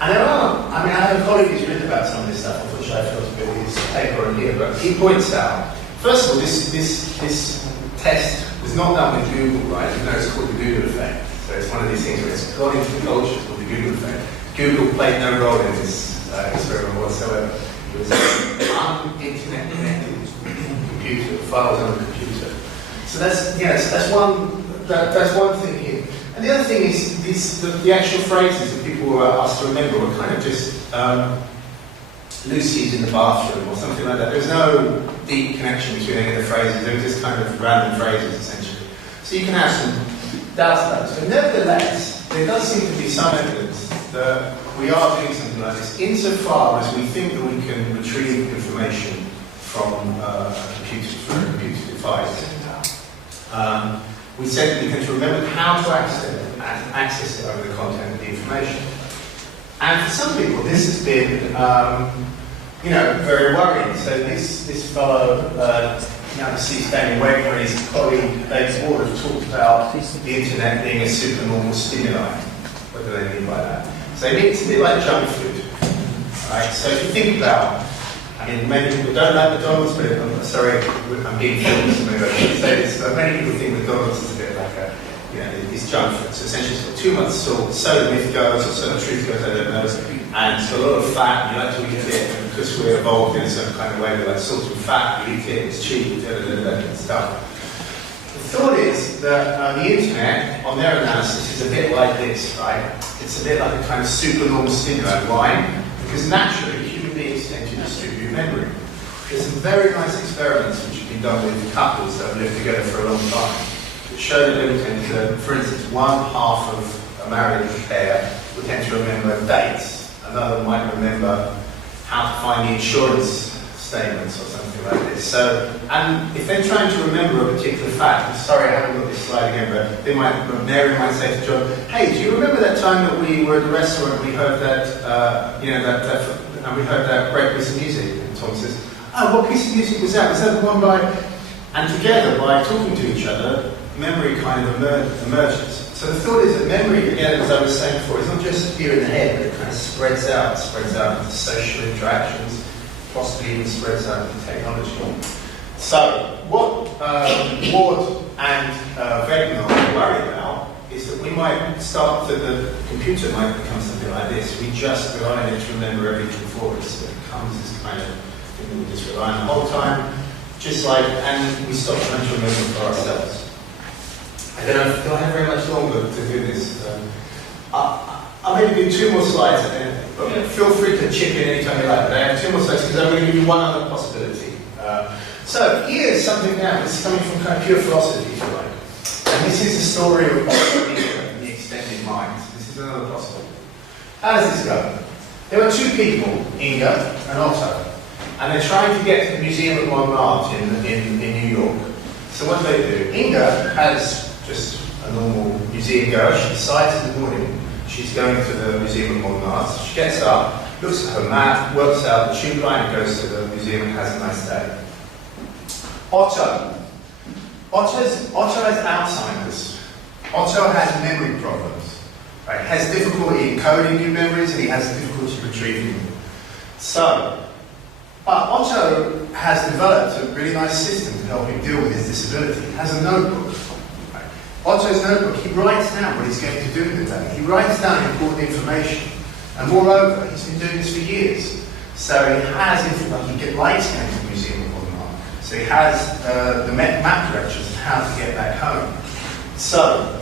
And there are, I mean, I have a colleague who's written about some of this stuff, which I felt a bit of his paper on here, but he points out, first of all, this test was not done with Google, right? Even though it's called the Google effect. So it's one of these things where it's gone into the culture called the Google effect. Google played no role in this experiment whatsoever. It was an internet connected computer, files on a computer. So that's one thing here. And the other thing is the actual phrases that people were asked to remember were kind of just Lucy's in the bathroom or something like that. There's no deep connection between any of the phrases. They were just kind of random phrases essentially. So you can have some doubts about this. But nevertheless, there does seem to be some evidence that we are doing something like this insofar as we think that we can retrieve information from a computer device. We said that we can remember how to access it over the content of the information. And for some people, this has been, very worrying. So this fellow, now deceased standing away from his colleague David Ward, have talked about the internet being a supernormal stimuli. What do they mean by that? So it's a bit like junk food. Right? So if you think about, I mean, many people don't like McDonald's, but I'm sorry, I'm being filmed, so maybe I shouldn't say this, but many people think McDonald's is a bit like it's junk food. So essentially it's got too much salt, so the myth goes, or so the truth goes, I don't know, and it's got a lot of fat, and you like to eat it, and because we're evolved in a certain kind of way, we like salt and fat, you eat it, it's cheap, and stuff. The thought is that the internet, on their analysis, is a bit like this, right? It's a bit like a kind of supernormal stimuli. Why? Because naturally, human beings tend to distribute memory. There's some very nice experiments which have been done with couples that have lived together for a long time that show that they would tend to, for instance, one half of a married pair would tend to remember dates, another might remember how to find the insurance statements or something like this. So, and if they're trying to remember a particular fact, I'm sorry I haven't got this slide again, but Mary might say to John, hey, do you remember that time that we were at the restaurant and we heard that, and we heard that great piece of music? And Tom says, oh, what piece of music was that? Was that the one by... And together, by talking to each other, memory kind of emerges. So the thought is that memory, again, as I was saying before, is not just here in the head, but it kind of spreads out into social interactions, possibly even spreads out into technology. So what Ward and Wegener worry about is that we might start, that the computer might become something like this. We just rely on it to remember everything for us. It becomes this kind of thing that we just rely on the whole time, just like, and we stop trying to remember for ourselves. I don't know, do I have very much longer to do this? I'll maybe do 2 more slides, but feel free to chip in anytime you like. But I have 2 more slides because I'm going to give you one other possibility. So here's something now that's coming from kind of pure philosophy, if you like. And this is the story of the extended mind. This is another possibility. How does this go? There are 2 people, Inga and Otto, and they're trying to get to the Museum of Modern Art in New York. So what do? Inga has just a normal museum goer. She decides in the morning she's going to the Museum of Modern Art. She gets up, looks at her map, works out the tube line, and goes to the museum and has a nice day. Otto has Alzheimer's. Otto has memory problems. Right? He has difficulty encoding new memories and he has difficulty retrieving them. But Otto has developed a really nice system to help him deal with his disability. He has a notebook. Right? Otto's notebook, he writes down what he's going to do in the day. He writes down important information. And moreover, he's been doing this for years. So he has, he likes going to the Museum of Modern Art. So he has the map directions of how to get back home. So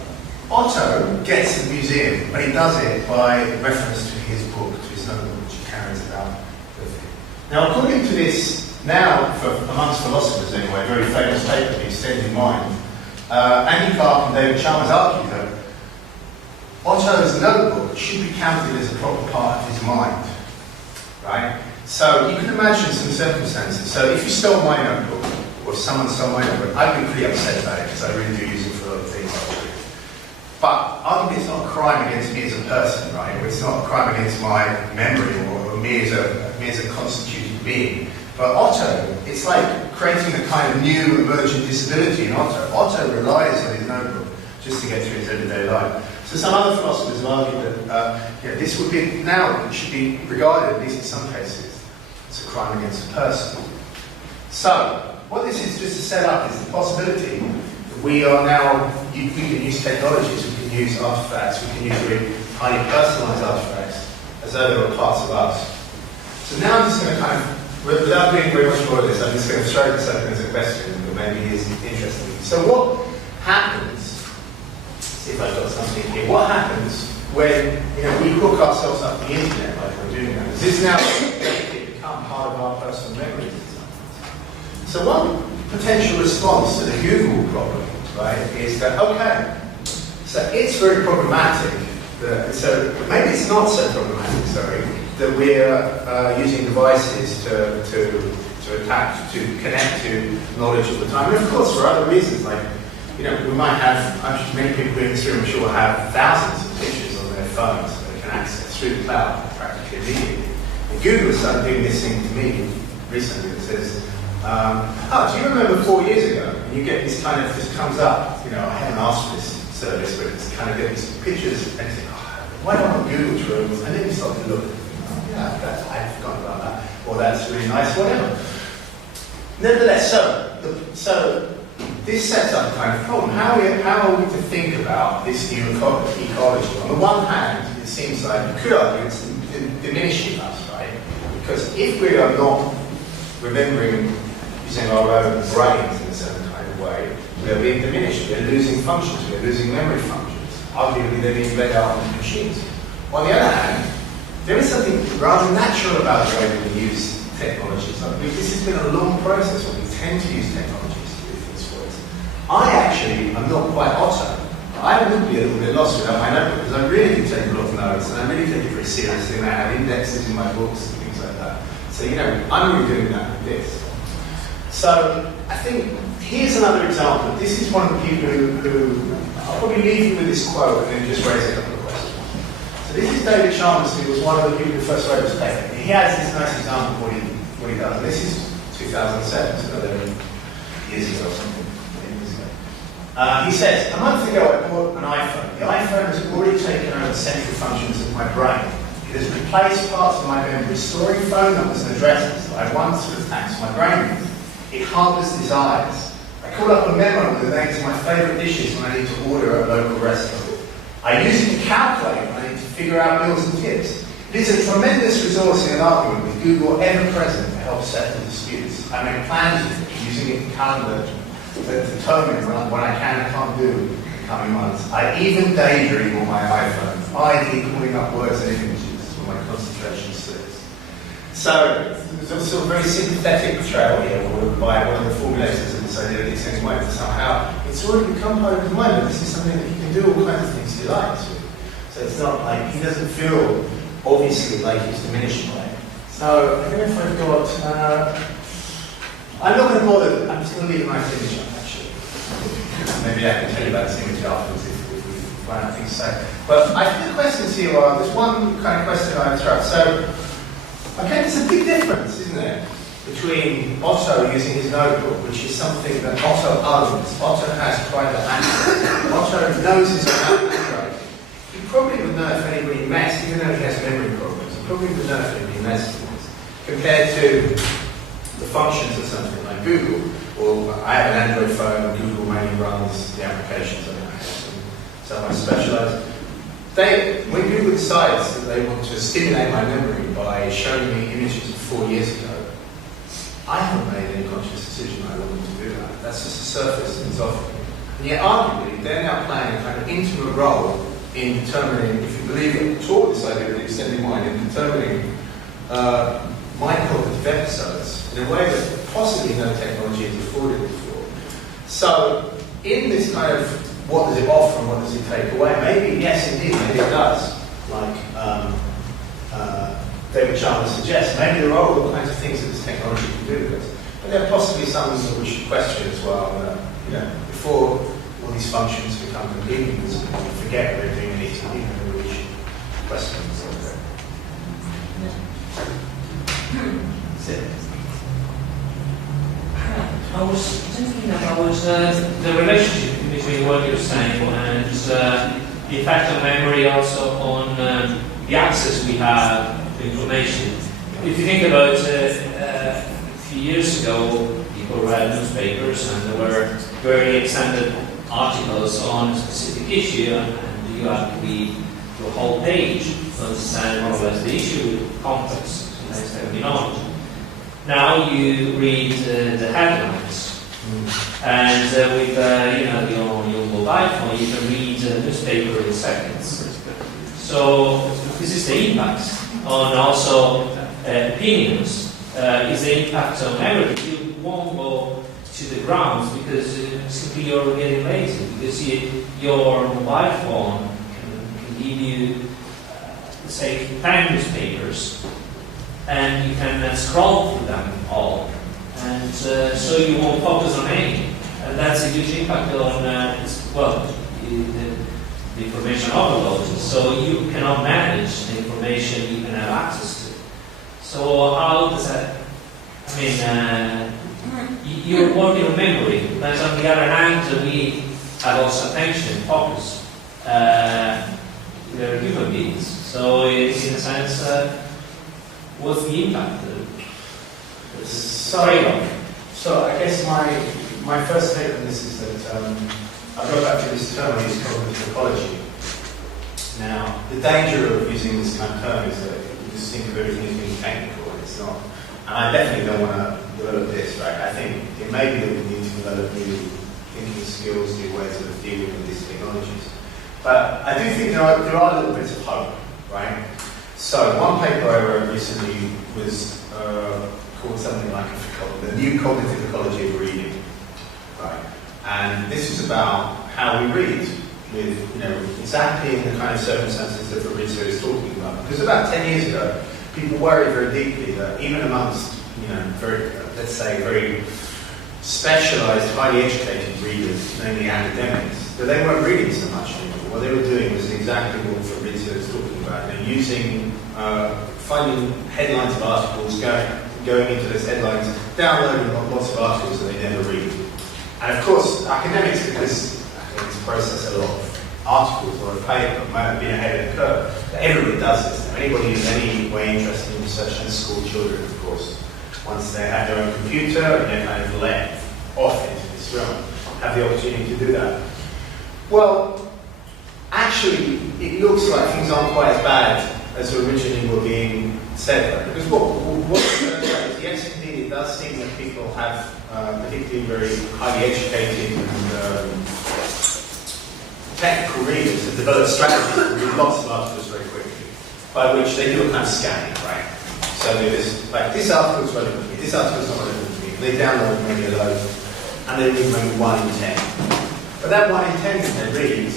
Otto gets to the museum, but he does it by reference to his book, to his notebook, which he carries about with him. Now, according to this Now, amongst philosophers anyway, a very famous paper, The Extended Mind, Andy Clark and David Chalmers argue that Otto's notebook should be counted as a proper part of his mind, right? So you can imagine some circumstances. So if you stole my notebook, or if someone stole my notebook, I'd be pretty upset about it because I really do use it for a lot of things. But arguably it's not a crime against me as a person, right? It's not a crime against my memory or me as a constituted being. But Otto, it's like creating a kind of new emergent disability in Otto. Otto relies on his notebook just to get through his everyday life. So some other philosophers have argued that this would be, now it should be regarded, at least in some cases, as a crime against a person. So, what this is just to set up is the possibility that we are now, we can use technologies, we can use artifacts, we can use really highly personalised artifacts as though they were parts of us. So now I'm just going to kind of, without doing very much more of this, I'm just going to throw this open as a question that maybe is interesting. So what happens, let's see if I've got something here, what happens when we hook ourselves up to the internet like we're doing now? Does this now become part of our personal memories? So one potential response to the Google problem, right, is that, okay, so it's very problematic, so maybe it's not so problematic, sorry, that we're using devices to attach, to connect to knowledge all the time. And of course, for other reasons, like, we might have, many people in this room, I'm sure, have thousands of pictures on their phones that they can access through the cloud practically immediately. And Google has started doing this thing to me recently that says, do you remember 4 years ago? And you get this kind of, this comes up, I haven't asked for this service, but it's kind of get these pictures and say, why don't I want Google to remove? And then you start to look, I've forgotten about that, or that's really nice, whatever. Nevertheless, so this sets up a kind of problem. How are we to think about this new ecology? On the one hand, it seems like, you could argue it's diminishing us, right? Because if we are not remembering using our own brains in a certain kind of way, we're being diminished, we're losing functions, we're losing memory functions. Arguably, they're being read out on machines. On the other hand, there is something rather natural about the way we use technologies. This has been a long process where we tend to use technologies to do things for us. I actually am not quite Otto. I would be a little bit lost without my notebook because I really do take a lot of notes and I really take it very seriously and I have indexes in my books and things like that. So, I'm really doing that with this. So, I think, here's another example. This is one of the people who I'll probably leave you with this quote and then just raise a couple of questions. So this is David Chalmers, who was one of the people who first wrote this paper. He has this nice example of what he does. And this is 2007, so 11 years ago or something. He says, a month ago I bought an iPhone. The iPhone has already taken over the central functions of my brain. It has replaced parts of my memory, storing phone numbers and addresses that I once would have taxed my brain with. It harbours desires. I call up a memo with the names of my favourite dishes when I need to order at a local restaurant. I use it to calculate when I need to figure out meals and tips. It is a tremendous resource in an argument with Google ever present to help settle disputes. I make plans with it, using it in calendar to determine what I can and can't do in the coming months. I even daydream on my iPhone, idly calling up words and images when my concentration slips. So, there's also a very sympathetic portrayal here by one of the formulators of this idea of the extended mind, that somehow it's already become part of his mind, but this is something that he can do all kinds of things he likes with. So it's not like, he doesn't feel, obviously, like he's diminished by it. So, I don't know if I've got, I'm not going to bother, I'm just going to leave a nice image up, actually. Maybe I can tell you about this image afterwards if we run out of things to say. But I think the questions here are, there's one kind of question I throw. So, okay, there's a big difference, isn't there, between Otto using his notebook, which is something that Otto owns. Otto has private access. Otto knows his own handwriting. He probably would know if anybody messed, even though he has memory problems, he probably would know if anybody messed with this, compared to the functions of something like Google, or I have an Android phone, and Google mainly runs the applications that I have, so I'm specialised. When Google decides that they want to stimulate my memory by showing me images of 4 years ago, I haven't made any conscious decision I want them to do that. That's just a surface that's offering. And yet, arguably, they're now playing a kind of intimate role in determining, if you believe it at all, this idea of the extended mind, in determining my cognitive episodes, in a way that possibly no technology has afforded before. So, in this kind of what does it offer and what does it take away, maybe, yes indeed, maybe it does, like David Chalmers suggests, maybe there are all kinds of things that this technology can do with us. But there are possibly some that we should question as well, before all these functions become completely invisible, we forget we're doing anything, even we should question them. I was thinking about the relationship between what you're saying and the effect of memory also on the access we have to information. If you think about a few years ago, people read newspapers and there were very extended articles on a specific issue, and you had to read the whole page to understand more or less the issue, context, sometimes terminology. Now you read the headlines, and with your mobile phone you can read a newspaper in seconds. So this is the impact on also opinions. Is the impact on everything. You won't go to the ground because simply you're getting lazy, because your mobile phone can give you, say, 10 newspapers, and you can scroll through them all, and so you won't focus on any, and that's a huge impact on the information overload. So you cannot manage the information you can have access to. So how does that? I mean, you're working on memory, but on the other hand, we have also attention, focus. We're human beings, so in a sense. What's the impact? So I guess my first take on this is that I go back to this term I use, cognitive ecology. Now, the danger of using this kind of term is that you just think of everything as being technical, and it's not. And I definitely don't want to develop this, right? I think it may be that we need to develop new thinking skills, new ways of dealing with these technologies. But I do think there are little bits of hope, right? So one paper I wrote recently was called something like the new cognitive ecology of reading, right? And this is about how we read, with exactly in the kind of circumstances that Fabrizio is talking about. Because about 10 years ago, people worried very deeply that even amongst very, let's say, very specialised, highly educated readers, namely academics, that they weren't reading so much anymore. What they were doing was exactly what Fabrizio is talking about. Finding headlines of articles, going into those headlines, downloading lots of articles that they never read. And of course, academics, because academics process a lot of articles or a paper, might have been ahead of the curve. But everybody does this. Anybody who's any way interested in research, and school children, of course, once they have their own computer and they're kind of let off into this realm, have the opportunity to do that. Well, actually, it looks like things aren't quite as bad as originally were being said. Because what is, yes, indeed, it does seem that people have, particularly very highly educated and technical readers, have developed strategies to read lots of articles very quickly, by which they do a kind of scanning, right? So there's like, this article is relevant to me, this article is not relevant to me. They download maybe a load, and they read maybe 1 in 10. But that 1 in 10 that they read,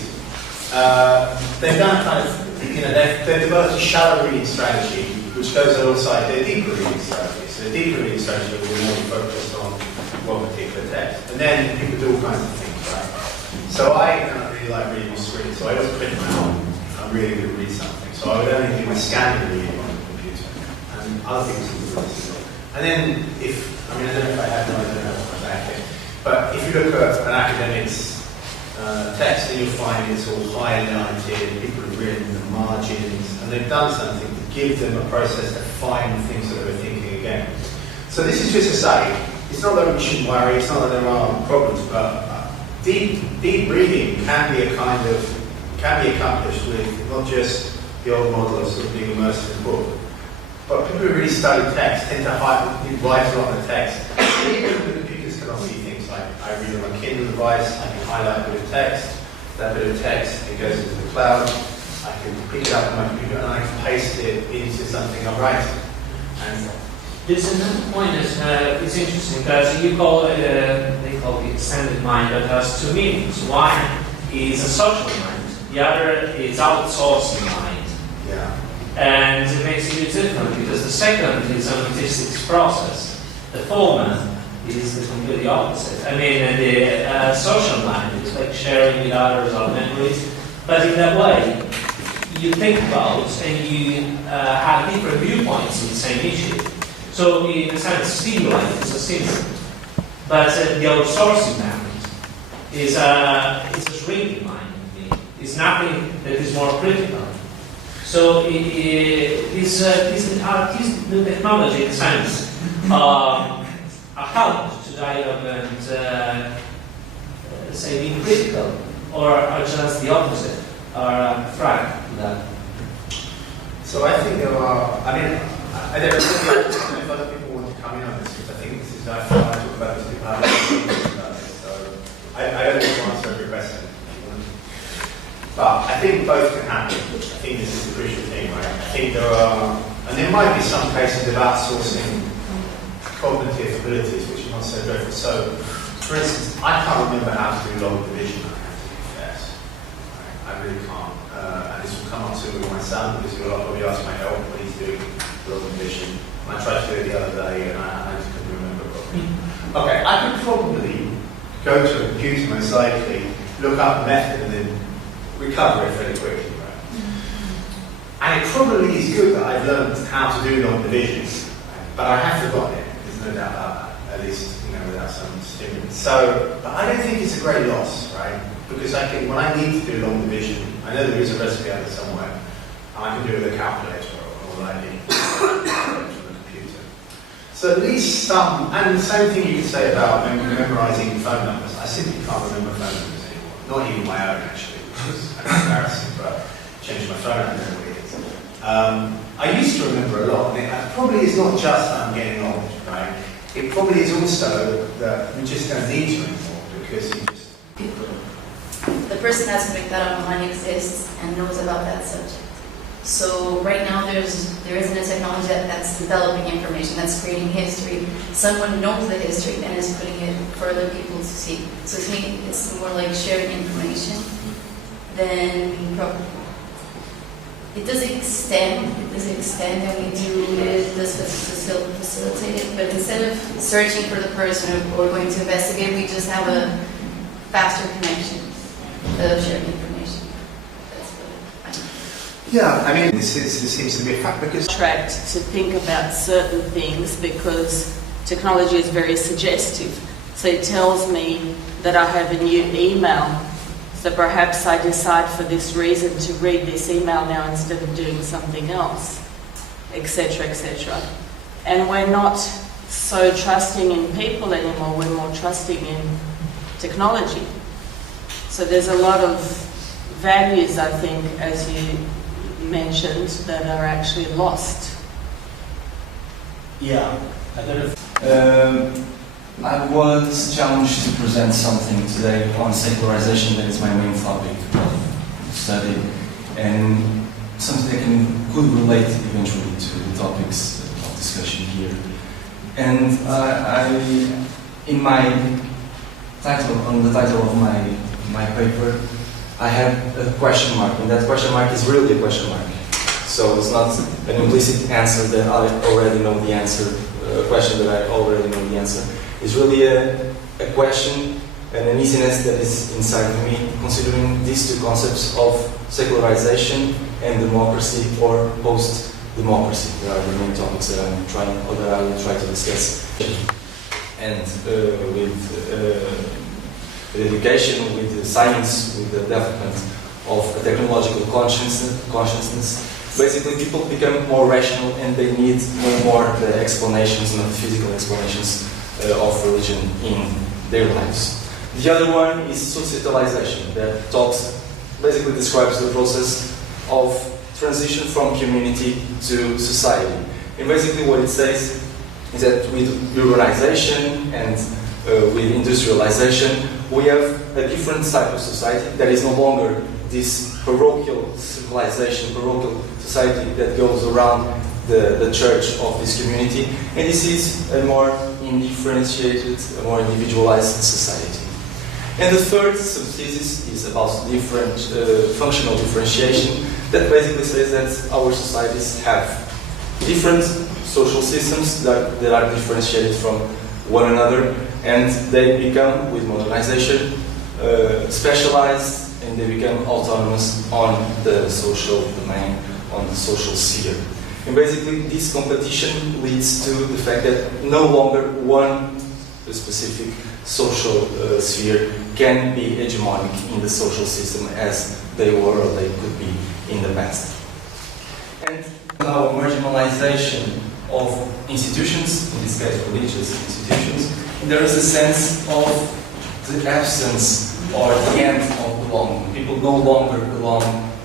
they've done a kind of, they've developed a shallow reading strategy which goes alongside their deeper reading strategy. So the deeper reading strategy will be more focused on one particular text. And then people do all kinds of things, right? So I don't really like reading the screen, so I always print them out if I'm really going to read something. So I would only do my scanning reading on the computer. And other things will do this as well. And then I don't know if I have no, I don't know if I'm back here. But if you look at an academic's text, then you'll find it's all highlighted, people have written the margins, and they've done something to give them a process to find things that they were thinking again. So this is just to say, it's not that we shouldn't worry, it's not that there are problems, but deep reading can be accomplished with not just the old model of sort of being immersed in a book, but people who really study text tend to write a lot of the text. Even the computers can also see things like, I read on my Kindle device, I can highlight a bit of text, that bit of text, it goes into the cloud, I can pick it up on my computer and I can paste it into something I'm writing. And There's another point that is interesting, because you call it, they call it extended mind, but has two meanings. One is a social mind, the other is outsourcing mind. Yeah. And it makes it different, because the second is an artistic process. The former is the completely opposite. I mean, the social mind is like sharing with others our memories, but in that way, you think about and you have different viewpoints on the same issue. So in a sense, stimulant is a stimulant. But the outsourcing mind is a shrinking mind. It's nothing that is more critical. So this new technology, in a sense, a help to dialogue and say being critical, or are just the opposite, are a threat to that. So I think there are, I mean, I don't know if other people want to come in on this, because I think this is, I talk about this, people have opinions about this, so I don't need to answer every question. But I think both can happen. I think this is the crucial thing, right? I think there are, and there might be some cases of outsourcing cognitive abilities, which are not so dreadful. So, for instance, I can't remember how to do long division, I have to confess. I really can't. And this will come up soon with my son, because he'll probably ask my help when he's doing long division. And I tried to do it the other day, and I just couldn't remember properly. Okay, I could probably go to a computer, most likely, look up the method, and then recover it fairly quickly, right? And it probably is good that I've learned how to do long division, but I have forgotten it. There's no doubt about that. At least, without some stimulus. So, but I don't think it's a great loss, right? Because I can, when I need to do long division, I know there is a recipe out there somewhere, and I can do it with a calculator or likely from the computer. So at least some, and the same thing you can say about memorizing phone numbers. I simply can't remember phone numbers anymore. Not even my own, actually, which is embarrassing, but I changed my phone, I don't know what it is. I used to remember a lot, and it probably is not just that I'm getting old, right? It probably is also that we just don't need to anymore, because you just... The person has to make that up money exists and knows about that subject. So right now there isn't a technology that's developing information, that's creating history. Someone knows the history and is putting it for other people to see. So to me, it's more like sharing information than probably. It does extend, and we do it, does facilitate it, but instead of searching for the person or going to investigate, we just have a faster connection of sharing information. That's what I think. Yeah, I mean, this seems to be a fact, because... Attract to think about certain things, because technology is very suggestive. So it tells me that I have a new email. So perhaps I decide for this reason to read this email now instead of doing something else, etc., etc. And we're not so trusting in people anymore, we're more trusting in technology. So there's a lot of values, I think, as you mentioned, that are actually lost. Yeah, I was challenged to present something today on secularization. That is my main topic of study, and something that could relate eventually to the topics of discussion here. And in my title, on the title of my paper, I have a question mark, and that question mark is really a question mark. So it's not an implicit answer that I already know the answer, a question that I already know the answer. It's really a question and an easiness that is inside of me, considering these two concepts of secularization and democracy or post-democracy. They are the main topics that I will try to discuss. And with education, with science, with the development of a technological consciousness, basically people become more rational and they need more the explanations, not physical explanations of religion in their lives. The other one is societalization, that basically describes the process of transition from community to society. And basically what it says is that with urbanization and with industrialization, we have a different type of society that is no longer this parochial civilization, parochial society that goes around the church of this community, and this is a more indifferentiated, a more individualized society. And the third subthesis is about different functional differentiation that basically says that our societies have different social systems that are differentiated from one another, and they become, with modernization, specialized, and they become autonomous on the social domain, on the social sphere. And basically this competition leads to the fact that no longer one specific social sphere can be hegemonic in the social system as they were or they could be in the past. And now marginalization of institutions, in this case religious institutions, there is a sense of the absence or the end of belonging. People no longer belong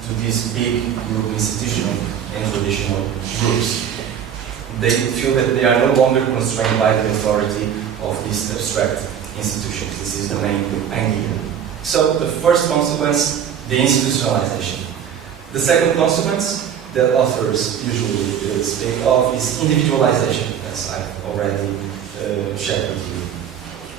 to these big group institutional and traditional groups. They feel that they are no longer constrained by the authority of these abstract institutions. This is the main idea. So the first consequence, the institutionalization. The second consequence that authors usually speak of is individualization, as I've already shared with you.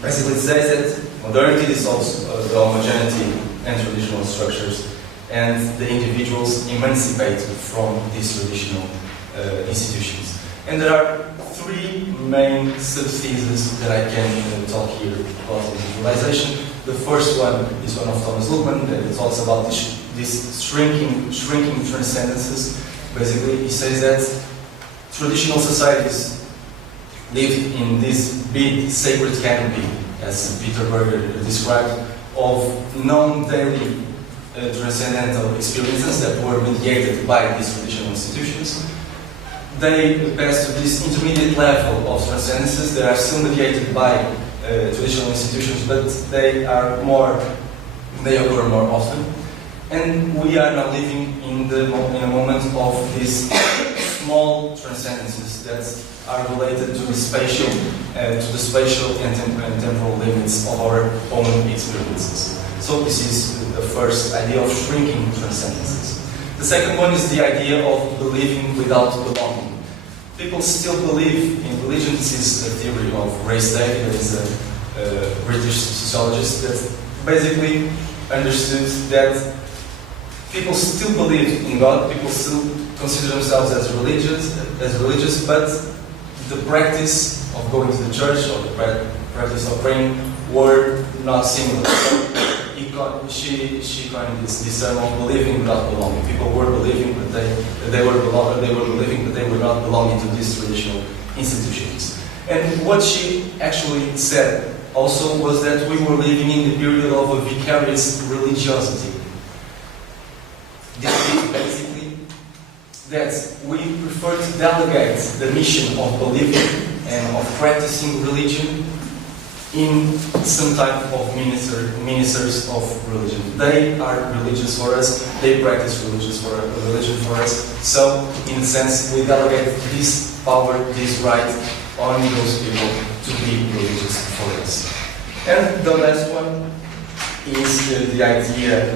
Basically it says that modernity dissolves the homogeneity and traditional structures, and the individuals emancipate from these traditional institutions. And there are three main subtheses that I can talk here about individualization. The first one is one of Thomas Luckmann, that talks about this shrinking transcendences. Basically, he says that traditional societies live in this big sacred canopy, as Peter Berger described, of non-daily transcendental experiences that were mediated by these traditional institutions. They pass to this intermediate level of transcendences that are still mediated by traditional institutions, but they occur more often. And we are now living in a moment of these small transcendences that are related to the spatial and temporal limits of our own experiences. So this is the first idea of shrinking transcendences. The second one is the idea of believing without belonging. People still believe in religion. This is a theory of Ray Stady, that is a British sociologist, that basically understood that people still believe in God, people still consider themselves as religious, but the practice of going to the church or the practice of praying were not similar. So she coined this term of believing without belonging. People were believing, but they were believing, but they were not belonging to these traditional institutions. And what she actually said also was that we were living in the period of a vicarious religiosity. This means basically that we prefer to delegate the mission of believing and of practicing religion in some type of ministers of religion. They are religious for us, they practice religion for us, so in a sense we delegate this power, this right on those people to be religious for us. And the last one is the idea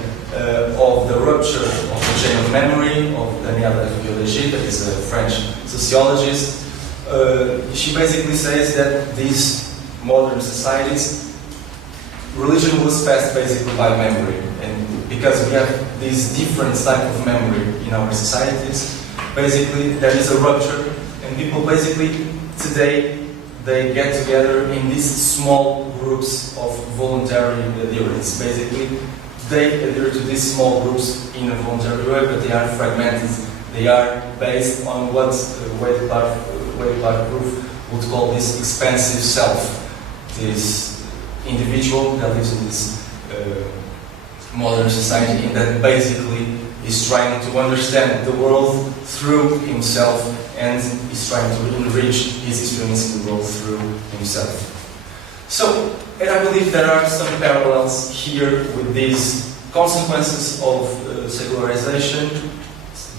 of the rupture of the chain of memory of Danielle Viollet, that is a French sociologist. She basically says that these modern societies, religion was passed basically by memory, and because we have these different type of memory in our societies, basically there is a rupture, and people basically today they get together in these small groups of voluntary adherence. Basically, they adhere to these small groups in a voluntary way, but they are fragmented. They are based on what Weidbach group would call this expansive self. This individual that lives in this modern society and that basically is trying to understand the world through himself and is trying to enrich his experience in the world through himself. So, and I believe there are some parallels here with these consequences of secularization,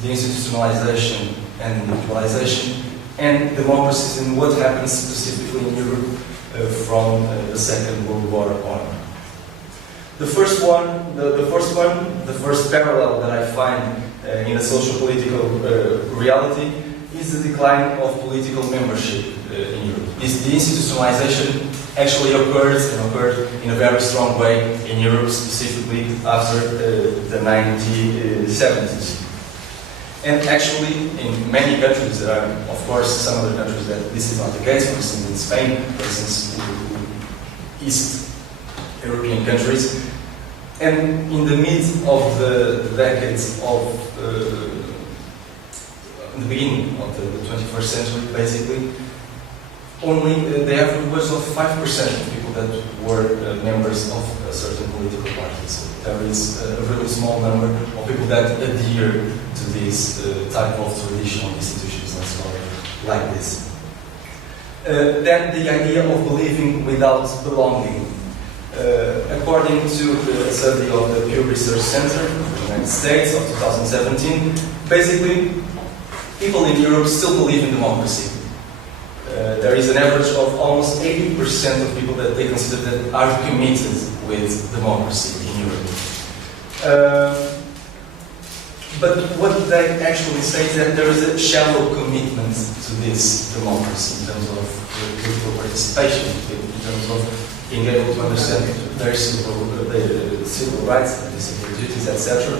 the institutionalization and individualization, and democracies, and what happens specifically in Europe from the Second World War on. The first parallel that I find in a social-political reality is the decline of political membership in Europe. The institutionalization actually occurred in a very strong way in Europe, specifically after the 1970s. And actually, in many countries, there are, of course, some other countries that this is not the case. For instance, in Spain, for instance, East European countries. And in the mid of the decades of the beginning of the 21st century, basically, only the average was of 5% of people that were members of certain political parties. So there is a really small number of people that adhere to this type of traditional institutions, let's call it like this. Then the idea of believing without belonging. According to the study of the Pew Research Center in the United States of 2017, basically, people in Europe still believe in democracy. There is an average of almost 80% of people that they consider that are committed with democracy in Europe. But what they actually say is that there is a shallow commitment to this democracy in terms of political participation, in terms of being able to understand their civil rights, their civil duties, etc.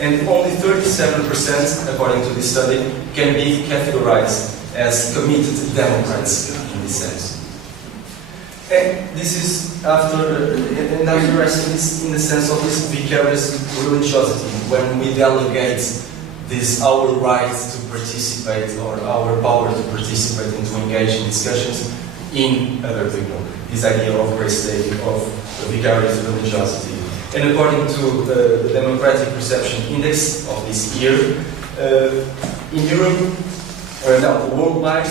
And only 37%, according to this study, can be categorized as committed Democrats in this sense. And this is after addressing this in the sense of this vicarious religiosity, when we delegate this our right to participate or our power to participate and to engage in discussions in other people. This idea of grace taking, of vicarious religiosity. And according to the Democratic Perception Index of this year, in Europe, worldwide,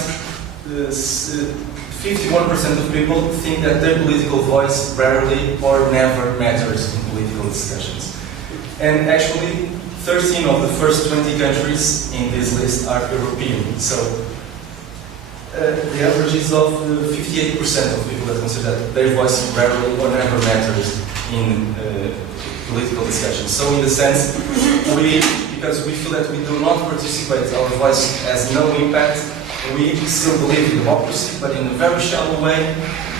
51% of people think that their political voice rarely or never matters in political discussions. And actually, 13 of the first 20 countries in this list are European. So the average is of 58% of people that consider that their voice rarely or never matters in political discussions. So in the sense, because we feel that we do not participate, our voice has no impact, we still believe in democracy, but in a very shallow way,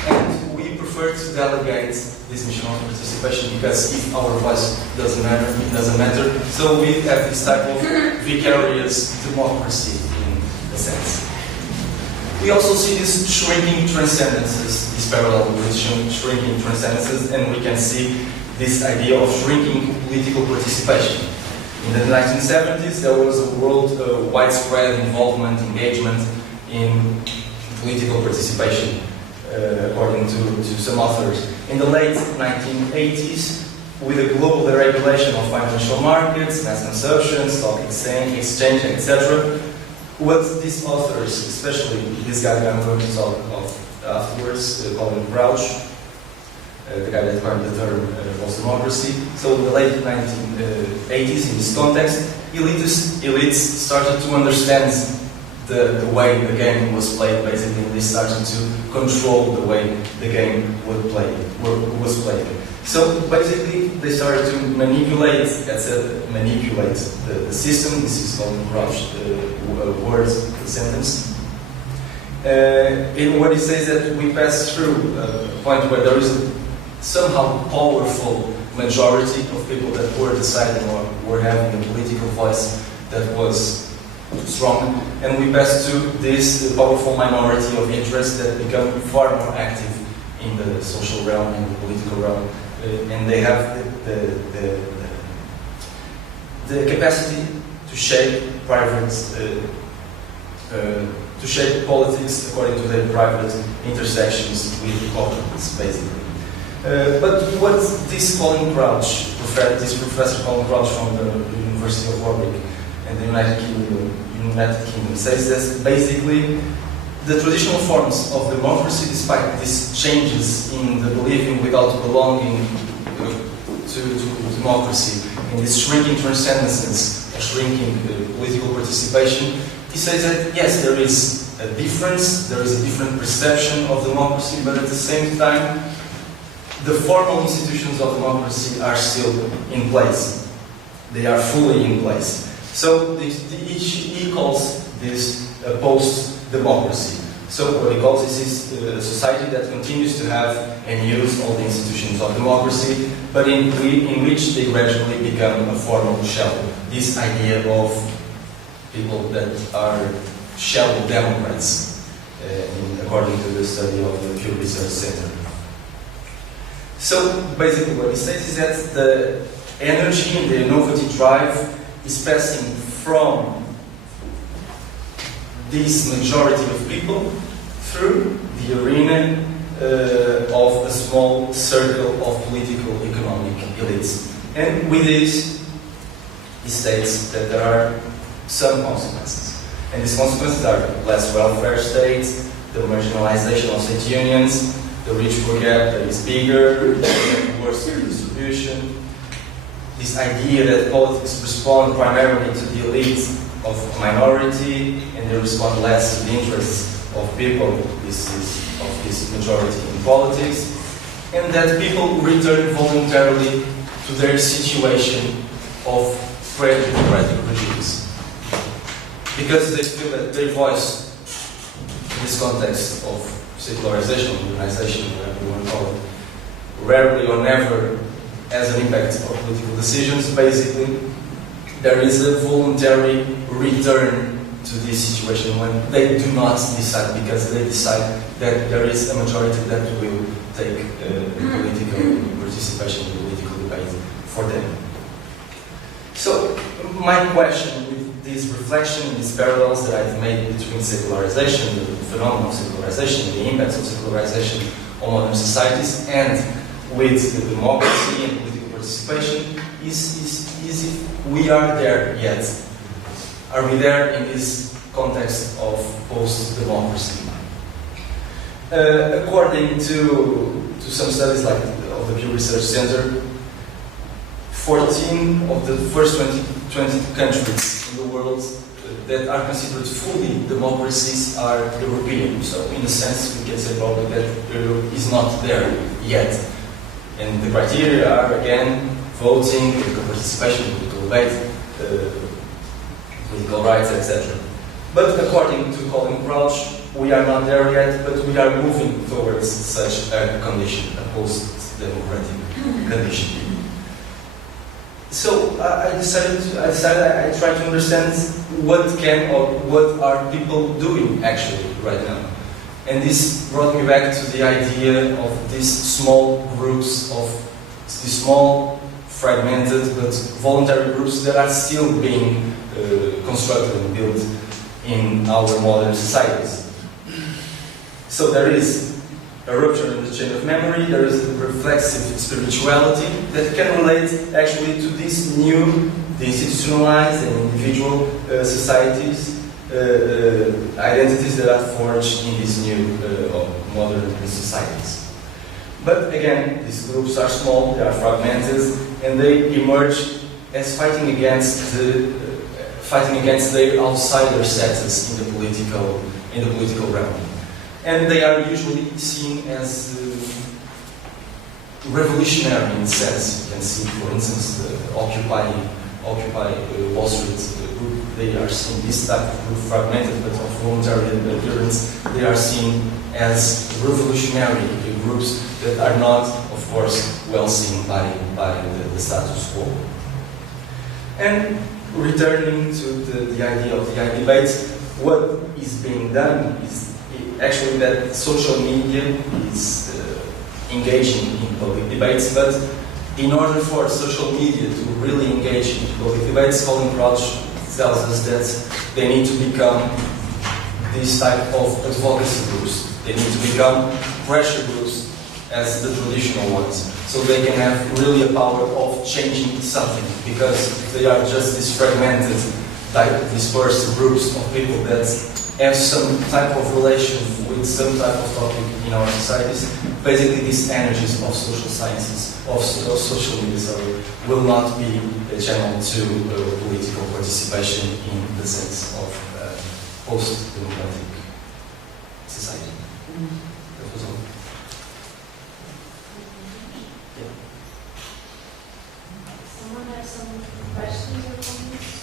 and we prefer to delegate this mission of participation, because if our voice doesn't matter, it doesn't matter. So we have this type of vicarious democracy in a sense. We also see these shrinking transcendences, this parallel with shrinking transcendences, and we can see this idea of shrinking political participation. In the 1970s, there was a world widespread involvement, engagement in political participation, according to some authors. In the late 1980s, with the global deregulation of financial markets, mass consumption, stock exchange, etc., what these authors, especially this guy that I'm going to talk of afterwards, Colin Crouch, the guy that coined the term post-democracy. So in the late 1980s, in this context, elites started to understand the way the game was played. Basically, they started to control the way the game was played. So basically, they started to manipulate the system. This is called Crouch, the word, the sentence. In what he says that we pass through a point where there is a somehow powerful majority of people that were deciding or were having a political voice that was strong, and we pass to this powerful minority of interests that become far more active in the social realm, in the political realm, and they have the capacity to shape to shape politics according to their private intersections with corporates, basically. But what this Colin Crouch, this Professor Colin Crouch from the University of Warwick and the United Kingdom says that basically the traditional forms of democracy, despite these changes in the believing without belonging to democracy, in this shrinking transcendences or shrinking political participation, he says that yes, there is a difference, there is a different perception of democracy, but at the same time, the formal institutions of democracy are still in place. They are fully in place. So he calls this post-democracy. So what he calls this is a society that continues to have and use all the institutions of democracy, but in which they gradually become a formal shell. This idea of people that are shell Democrats, according to the study of the Pew Research Center. So basically what he says is that the energy and the innovative drive is passing from this majority of people through the arena of a small circle of political economic elites. And with this, he states that there are some consequences. And these consequences are less welfare states, the marginalization of state unions, the rich-poor gap that is bigger, worse distribution, this idea that politics respond primarily to the elite of a minority and they respond less to the interests of people, this is of this majority in politics, and that people return voluntarily to their situation of pre-democratic regimes. Because they feel that their voice in this context of secularization, modernization, whatever you want to call it, rarely or never has an impact on political decisions. Basically, there is a voluntary return to this situation when they do not decide, because they decide that there is a majority that will take political participation in political debate for them. So, my question with this reflection, these parallels that I've made between secularization, the phenomenon of secularization, the impacts of secularization on modern societies, and with the democracy and political participation, is if we are there yet. Are we there in this context of post-democracy? According to some studies like of the Pew Research Center, 14 of the first 20 countries in the world that are considered fully democracies are European. So in a sense, we can say probably that Europe is not there yet. And the criteria are, again, voting, political participation, political debate, political rights, etc. But according to Colin Crouch, we are not there yet, but we are moving towards such a condition, a post-democratic condition. So I tried to understand what are people doing actually right now. And this brought me back to the idea of these small groups, of these small, fragmented, but voluntary groups that are still being constructed and built in our modern societies. So there is a rupture in the chain of memory, there is a reflexive spirituality that can relate actually to these new, the institutionalized and individual societies, identities that are forged in these new modern societies. But again, these groups are small, they are fragmented, and they emerge as fighting against their outsider status in the political realm. And they are usually seen as revolutionary in a sense. You can see, for instance, the Occupy Wall Street group. They are seen, this type of group, fragmented but of voluntary adherence, they are seen as revolutionary groups that are not, of course, well seen by the status quo. And returning to the idea of the iDebate, what is being done is actually that social media is engaging in public debates, but in order for social media to really engage in public debates, Colin Crouch tells us that they need to become this type of advocacy groups. They need to become pressure groups as the traditional ones, so they can have really a power of changing something, because they are just these fragmented, dispersed groups of people that have some type of relation with some type of topic in our societies. Basically, these energies of social sciences, of social media, will not be a channel to political participation in the sense of post-democratic society. That was all. Yeah. Someone have some questions or comments?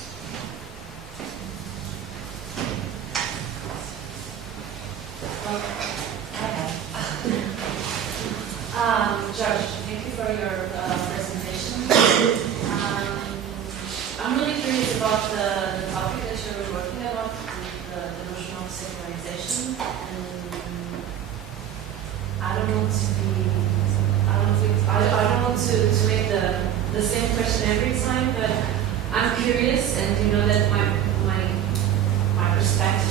the same question every time, but I'm curious, and you know that my perspective,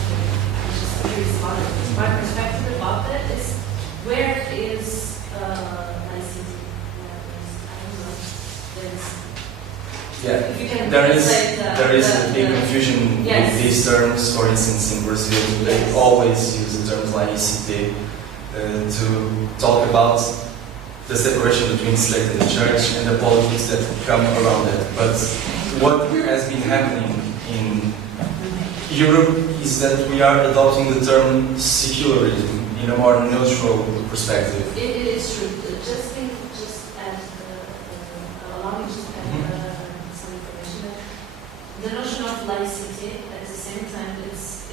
I'm just curious about it. My perspective about that is, where is ICT? I don't know. Yeah, If you can there is translate a big confusion Yes. with these terms. For instance, in Brazil, they Yes. always use the terms like ICT to talk about the separation between state and the church and the politics that come around it. But what has been happening in Europe is that we are adopting the term secularism in a more neutral perspective. It is true. Allow me to add some information. The notion of laicity, at the same time, it's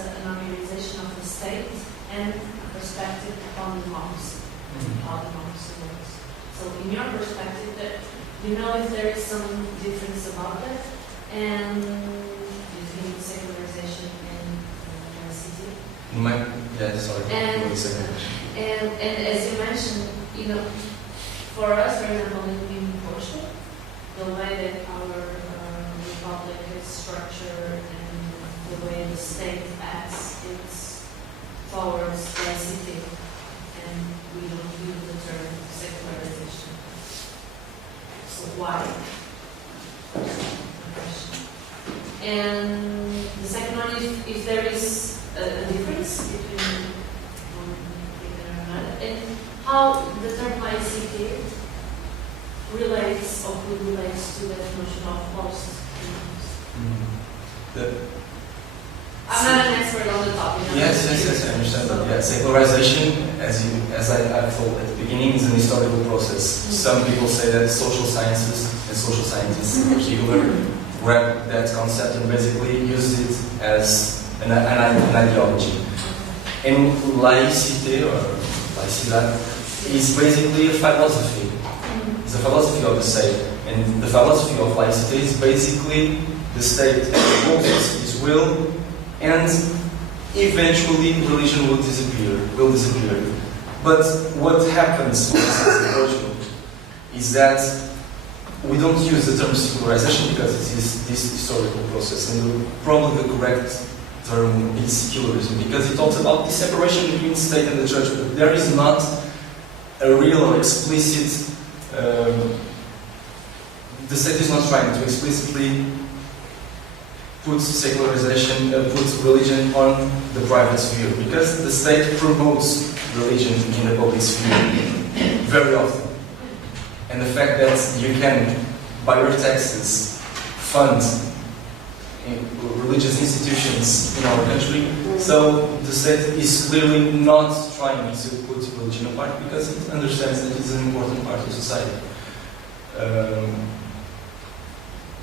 an organization of the state and a perspective on democracy, how democracy works. So, in your perspective, you know if there is some difference about that, and between secularization and laicity. And as you mentioned, you know, for us, for example, in Portugal, the way that our republic is structured and the way the state acts, it's towards laicity, and we don't use the term secularization. So why? And the second one is if there is a difference between one thing and another, and how the term ICT relates or relates to that notion of post. I'm not an expert on the topic. Yes, I understand that. Yeah, secularization, as I thought at the beginning, is an historical process. Some people say that social sciences and social scientists in particular grab that concept and basically use it as an ideology. And laicity or laicidad is basically a philosophy. It's a philosophy of the state. And the philosophy of laicity is basically the state imposes its will, and eventually religion will disappear. But what happens, for instance, in Portugal, is that we don't use the term secularization because it is this historical process, and probably the correct term is secularism, because it talks about the separation between state and the church, but there is not a real or explicit, the state is not trying to explicitly put secularization, put religion on the private sphere, because the state promotes religion in the public sphere very often. And the fact that you can, by your taxes, fund religious institutions in our country, so the state is clearly not trying to put religion apart because it understands that it's an important part of society.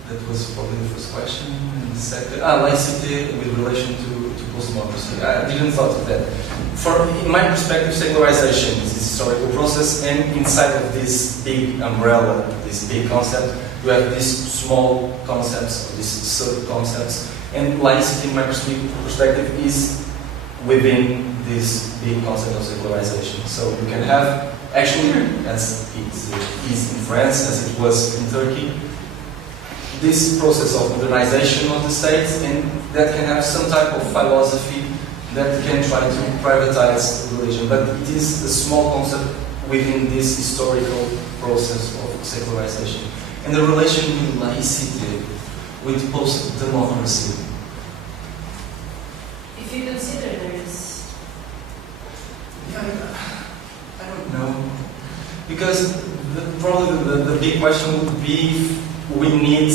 That was probably the first question. And the second, laicity with relation to post-democracy. I didn't thought of that. In my perspective, secularization is this historical process, and inside of this big umbrella, this big concept, you have these small concepts, these sub-concepts, and laicity, in my perspective, is within this big concept of secularization. So you can have, actually, as it is in France, as it was in Turkey, this process of modernization of the state, and that can have some type of philosophy that can try to privatize religion, but it is a small concept within this historical process of secularization. And the relation with laicity, with post-democracy. If you consider there is... I don't know. Because probably the big question would be if we need...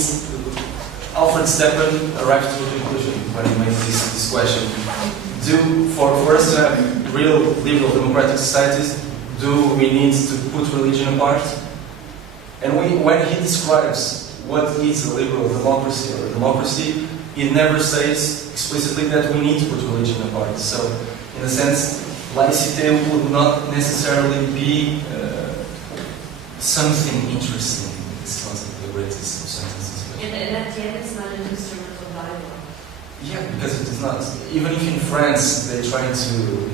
Alfred Stepan arrived to a conclusion when he made this question. For us to have real liberal democratic societies, do we need to put religion apart? And when he describes what is a liberal democracy or a democracy, he never says explicitly that we need to put religion apart. So, in a sense, laicity would not necessarily be something interesting. This concept, the greatest of sentences. And at the end, it's not an instrument of dialogue. Yeah, because it is not. Even if in France they try to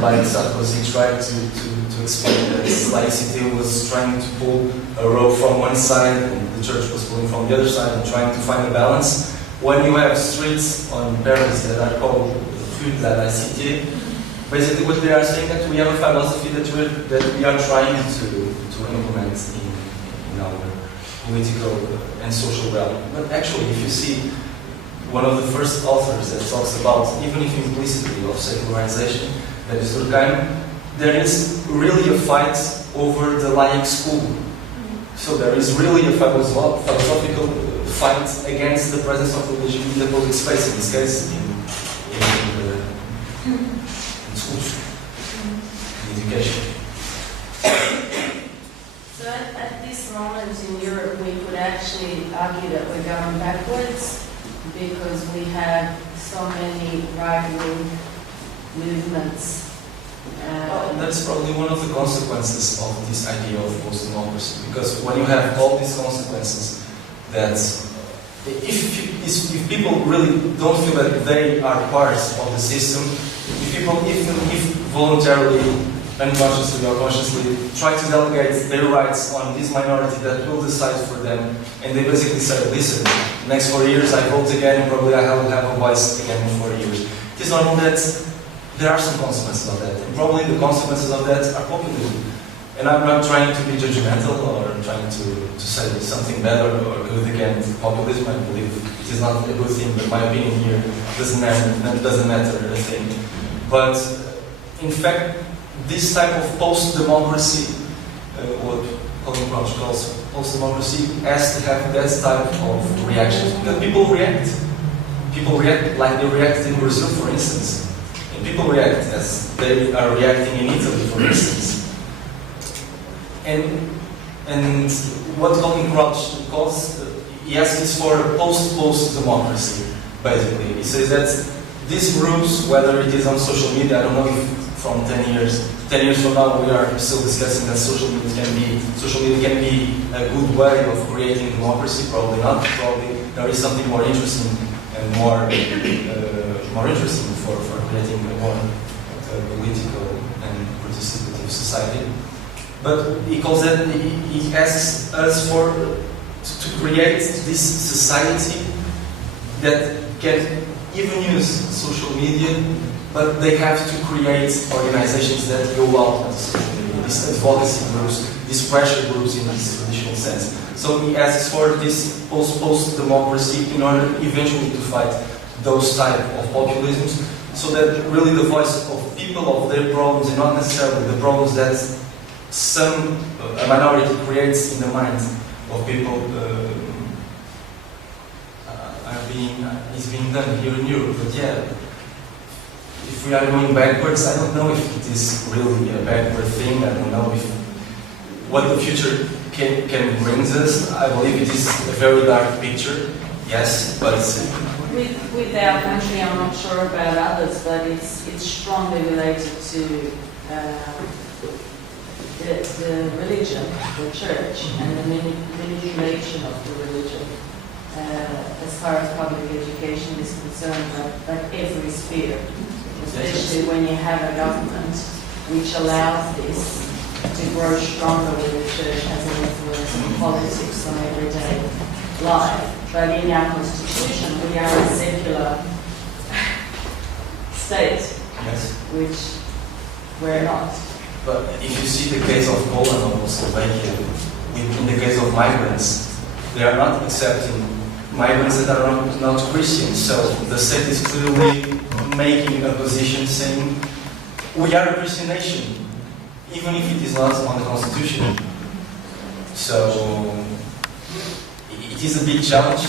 like Sarkozy tried to explain that laicity was trying to pull a rope from one side and the church was pulling from the other side and trying to find a balance. When you have streets on Paris that are called Rue de la Laïcité, basically what they are saying that we have a philosophy that we are trying to implement in our political and social realm. But actually, if you see one of the first authors that talks about, even if implicitly, of secularization, that is Durkheim, there is really a fight over the laic school. So there is really a philosophical fight against the presence of religion in the public space, in this case, in schools, in education. So at this moment in Europe, we could actually argue that we're going backwards because we have so many right-wing movements. That's probably one of the consequences of this idea of post-democracy, because when you have all these consequences, that if people really don't feel that they are part of the system, if people, even if voluntarily, unconsciously or consciously, try to delegate their rights on this minority that will decide for them, and they basically say, listen, next 4 years I vote again, and probably I will have a voice again in 4 years. It is normal that there are some consequences of that, and probably the consequences of that are populism. And I'm not trying to be judgmental or trying to say something better or good against populism. I believe it is not a good thing, but my opinion here doesn't matter, I think. But in fact, this type of post-democracy, what Colin Crouch calls post-democracy, has to have that type of reactions. Because people react. People react like they react in Brazil, for instance. And people react as they are reacting in Italy, for instance. And what Colin Crouch calls, he asks for a post-democracy, basically. He says that these groups, whether it is on social media, I don't know if from 10 years from now we are still discussing that social media can be a good way of creating democracy, probably not. Probably there is something more interesting and more interesting for creating a more political and participative society. But he calls that, he asks us to create this society that can even use social media, but they have to create organizations that go out of social media, these advocacy groups, these pressure groups in this traditional sense. So he asks for this post-democracy in order eventually to fight those type of populisms, so that really the voice of people, of their problems, and not necessarily the problems that a minority creates in the mind of people is being done here in Europe. But yeah, if we are going backwards, I don't know if it is really a backward thing. I don't know if what the future can bring us. I believe it is a very dark picture, yes, but with our country, I'm not sure about others, but it's strongly related to the religion, the church, and the manipulation of the religion as far as public education is concerned, but every sphere, especially when you have a government which allows this to grow stronger when the church has an influence on politics on everyday life. But in our constitution, we are a secular state, yes, which we're not. But if you see the case of Poland or Slovakia, in the case of migrants, they are not accepting migrants that are not Christians. So the state is clearly making a position saying, we are a Christian nation, even if it is not on the constitution. So it is a big challenge,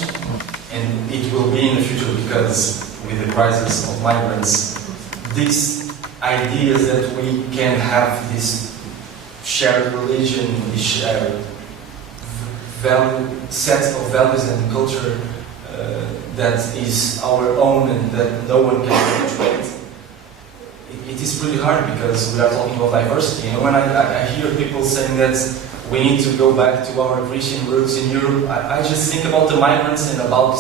and it will be in the future, because with the crisis of migrants, these ideas that we can have this shared religion, this shared set of values and culture that is our own and that no one can penetrate. It is pretty hard, because we are talking about diversity. And when I hear people saying that we need to go back to our Christian roots in Europe, I just think about the migrants and about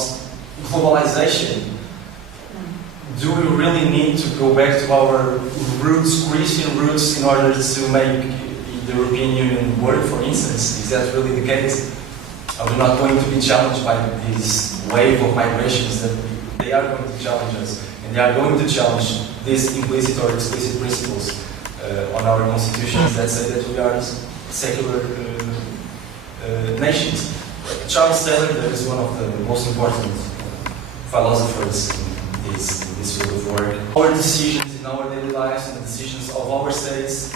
globalization. do we really need to go back to our roots, Christian roots, in order to make the European Union work, for instance? Is that really the case? Are we not going to be challenged by this wave of migrations that they are going to challenge us, and they are going to challenge these implicit or explicit principles on our constitutions that say that we are secular nations? Charles Taylor, that is one of the most important philosophers in this field of work. Our decisions in our daily lives and the decisions of our states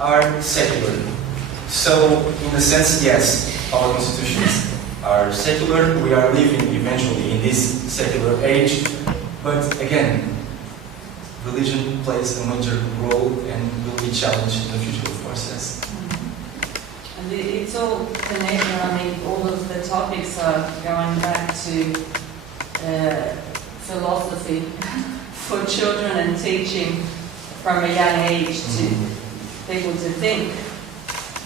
are secular. So, in a sense, yes, our constitutions are secular. We are living eventually in this secular age. But again, religion plays a major role and will be challenged in the future, of course, yes. And it's all connected. I mean, all of the topics are going back to philosophy for children and teaching from a young age to people to think.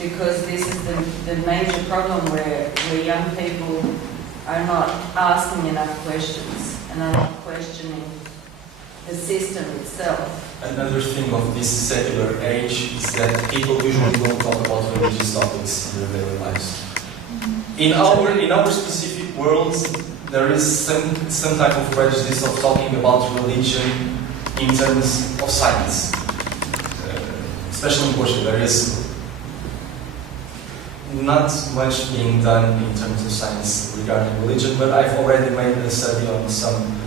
Because this is the major problem where young people are not asking enough questions and are not questioning the system itself. Another thing of this secular age is that people usually don't talk about religious topics in their daily lives. In our specific worlds, there is some type of prejudice of talking about religion in terms of science. Especially in Portugal, there is not much being done in terms of science regarding religion, but I've already made a study on some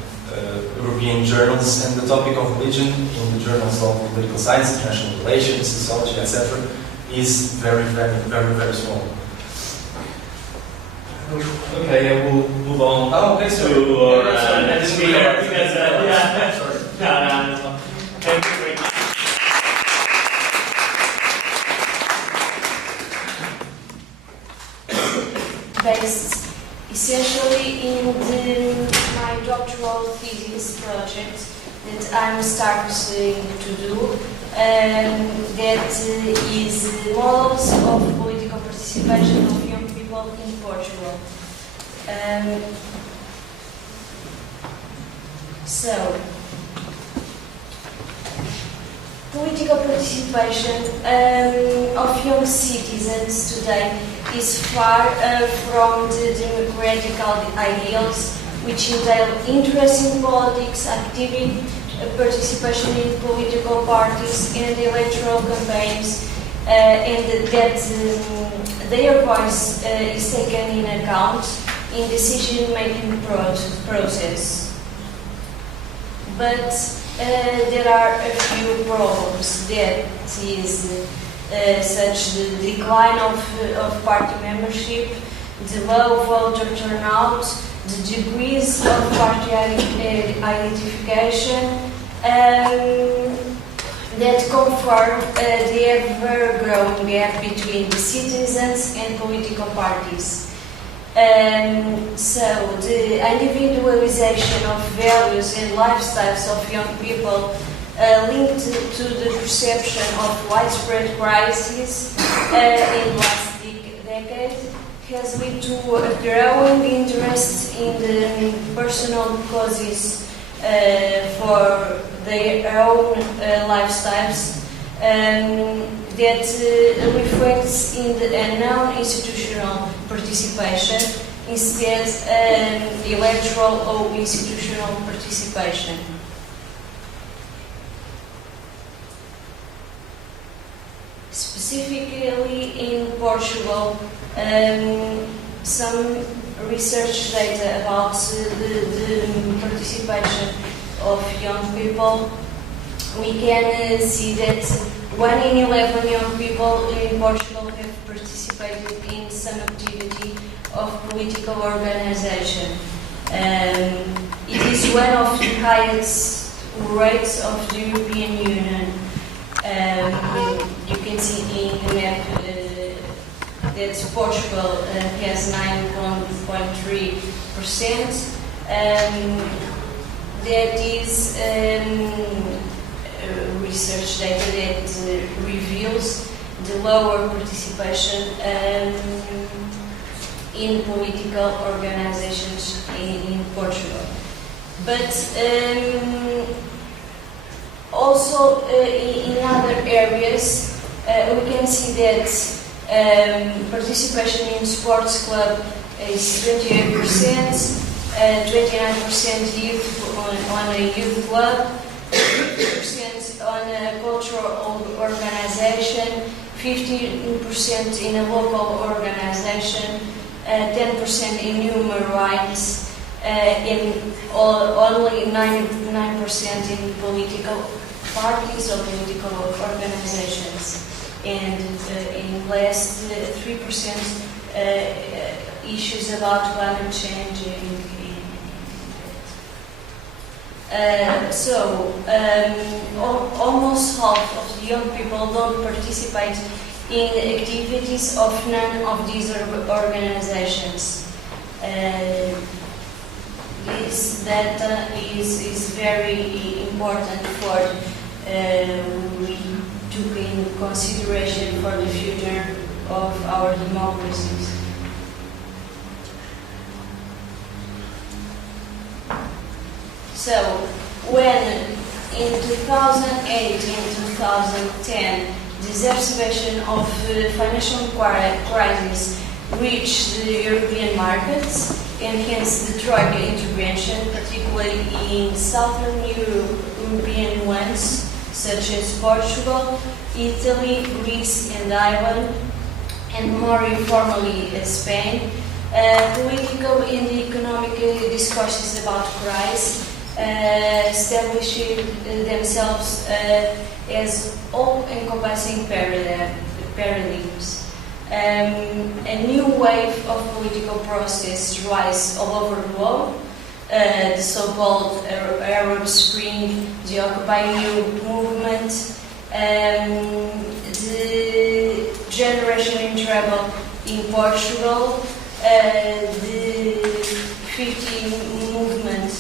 European journals, and the topic of religion in the journals of political science, international relations, sociology, etc., is very, very, very, very small. Okay, we'll move on to our next speaker because no. Thank you very much. Based essentially in my doctoral thesis project that I'm starting to do, that is models of political participation of young people in Portugal. So, political participation of young citizens today is far from the democratic ideals which entail interest in politics, activity, participation in political parties and electoral campaigns, and that their voice is taken in account in decision-making process. But there are a few problems. That is such the decline of party membership, the low voter turnout, the decrease of party identification, that confirm the ever-growing gap between the citizens and political parties. So the individualization of values and lifestyles of young people linked to the perception of widespread crises in last decade has led to a growing interest in the personal causes for their own lifestyles that reflects in the non-institutional participation instead electoral or institutional participation. Specifically in Portugal, some research data about the participation of young people, we can see that 1 in 11 young people in Portugal have participated in some activity of political organization. It is one of the highest rates of the European Union. You can see in the map that Portugal has 9.3%. That is research data that reveals the lower participation in political organizations in Portugal. but also in other areas we can see that participation in sports club is 28%, 29% youth on a youth club, 50% on a cultural organization, 15% in a local organization, 10% in human rights, in only 9% in political parties or political organizations, and in less 3% issues about climate change. Almost half of the young people don't participate in activities of none of these organizations. This data is very important for we took in consideration for the future of our democracies. So, when in 2008 and 2010 the exacerbation of financial crisis reached the European markets and hence the Troika intervention, particularly in southern European ones such as Portugal, Italy, Greece and Ireland, and more informally Spain, political and economic discourses about crisis establishing themselves as all-encompassing paradigms. A new wave of political process rise all over the world, the so-called Arab Spring, the Occupy Europe movement, the Generation in Trouble in Portugal, the 50 movement,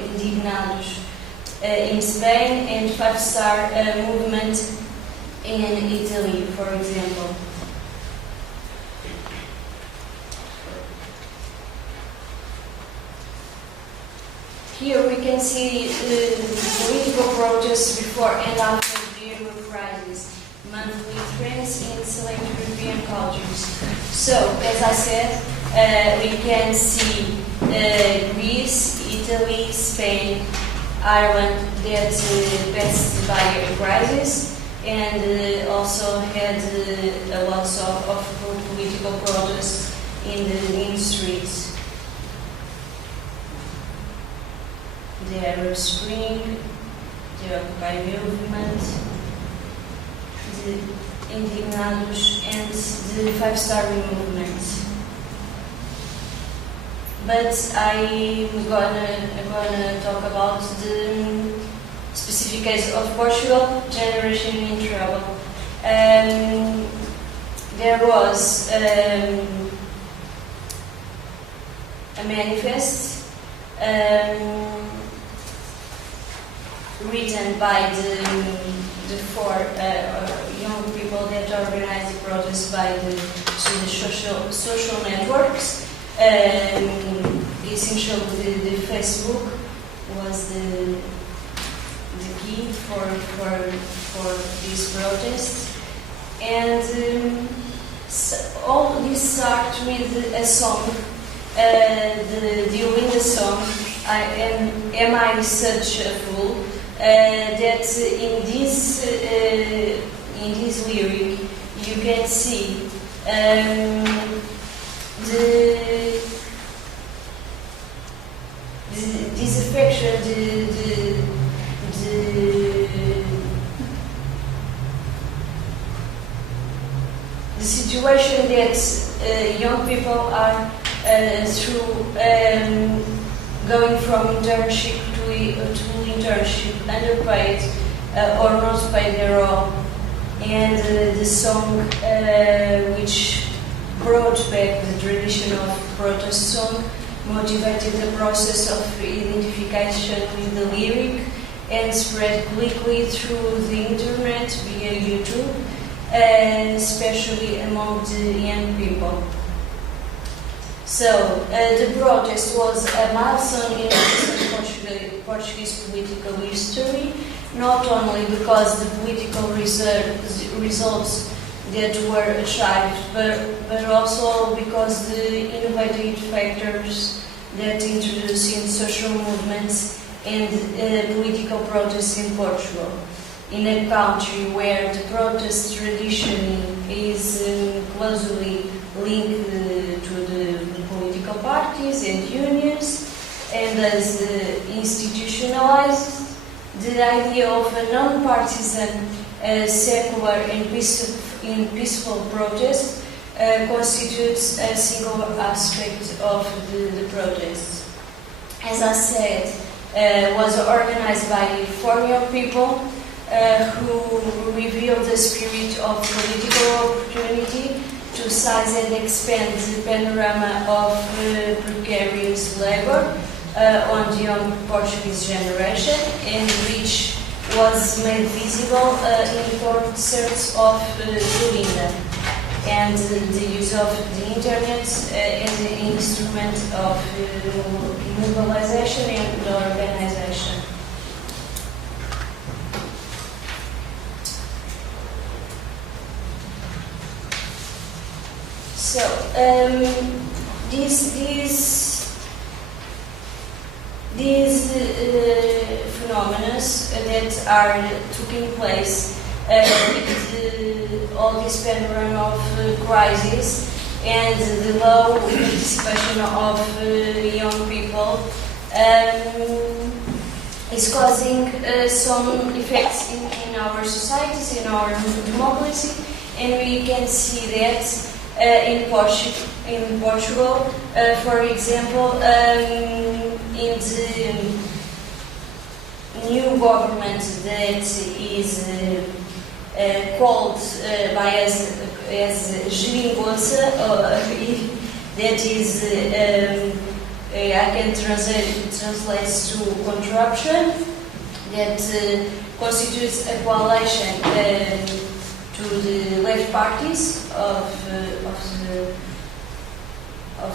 Indignados, in Spain, and Five-Star movement in Italy, for example. Here we can see the political protests before and after the Euro crisis, monthly trends in select European cultures. So, as I said, we can see Greece, Italy, Spain, Ireland that passed by a crisis and also had lots of political protests in the streets. The Arab Spring, the Occupy movement, the Indignados, and the Five-Star movement. But I'm gonna talk about the specific case of Portugal, Generation in Trouble. There was a manifest written by the four young people that organized the protest by the social networks. Essentially, the Facebook was the key for this protest, and all this started with a song. The song, Am I Such a Fool? That in this lyric you can see disaffection, the situation that young people are through going from internship to internship, underpaid or not paid at all. And the song which brought back the tradition of protest song motivated the process of identification with the lyric and spread quickly through the internet via YouTube, especially among the young people. So the protest was a milestone in recent Portuguese political history, not only because the political results that were achieved, but also because the innovative factors that introduced in social movements and political protests in Portugal. In a country where the protest tradition is closely linked to the political parties and unions, and as institutionalized, the idea of a non-partisan, secular and peaceful protest constitutes a single aspect of the protest. As I said, was organized by 4 young people who revealed the spirit of political opportunity to size and expand the panorama of precarious labor on the young Portuguese generation, and which was made visible in concerts of Belinda, and the use of the internet as an instrument of mobilization and organization. So these phenomena that are taking place with all this panorama of crisis and the low participation of young people is causing some effects in our societies, in our democracy, and we can see that in Portugal, for example, in the new government that is called by as geringonça, that is I can translate to corruption, that constitutes a coalition to the left parties of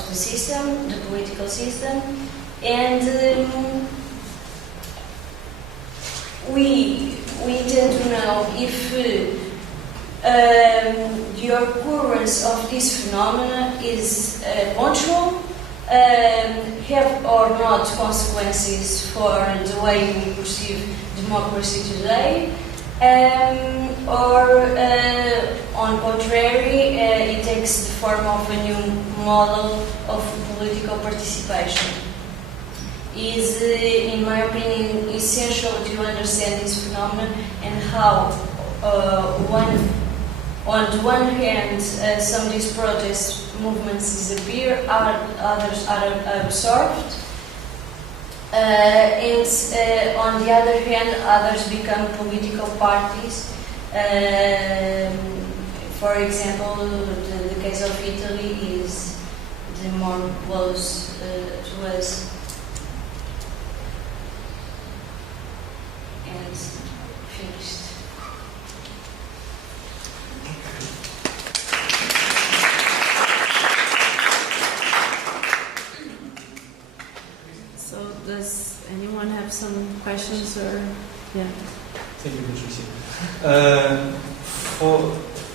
the system, the political system, and we tend to know if the occurrence of this phenomena is punctual, have or not consequences for the way we perceive democracy today, or on contrary, it takes the form of a new model of political participation. Is, in my opinion, essential to understand this phenomenon and how, on the one hand, some of these protest movements disappear, others are absorbed, and on the other hand, others become political parties. For example, the case of Italy is the more close to us. And finished. So does anyone have some questions or yeah? Thank you, Patricia.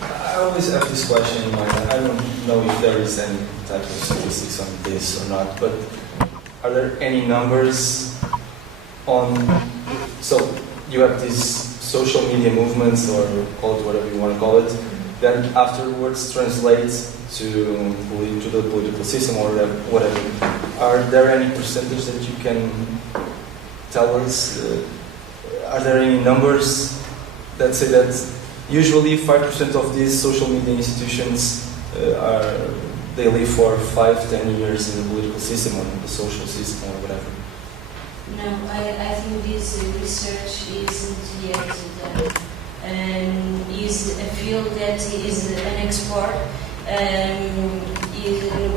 I always have this question in mind. I don't know if there is any type of statistics on this or not, but are there any numbers on? So you have these social media movements, or call it whatever you want to call it, that afterwards translates to the political system or whatever. Are there any percentage that you can tell us? Are there any numbers that say that usually 5% of these social media institutions they live for 5-10 years in the political system or in the social system or whatever? No, I think this research isn't yet done. Is a field that is an export.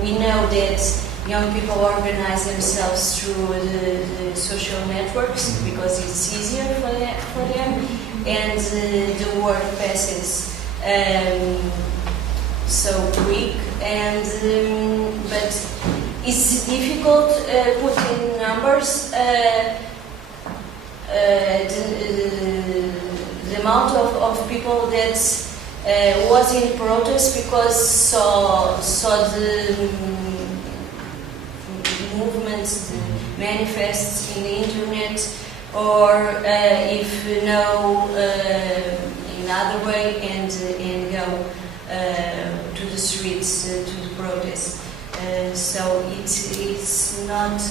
We know that young people organize themselves through the social networks because it's easier for them, and the word passes so quick. And but difficult putting numbers. The amount of people that was in protest because saw the movements, the manifests in the internet, or if no in other way, and go to the streets to the protest. So it's not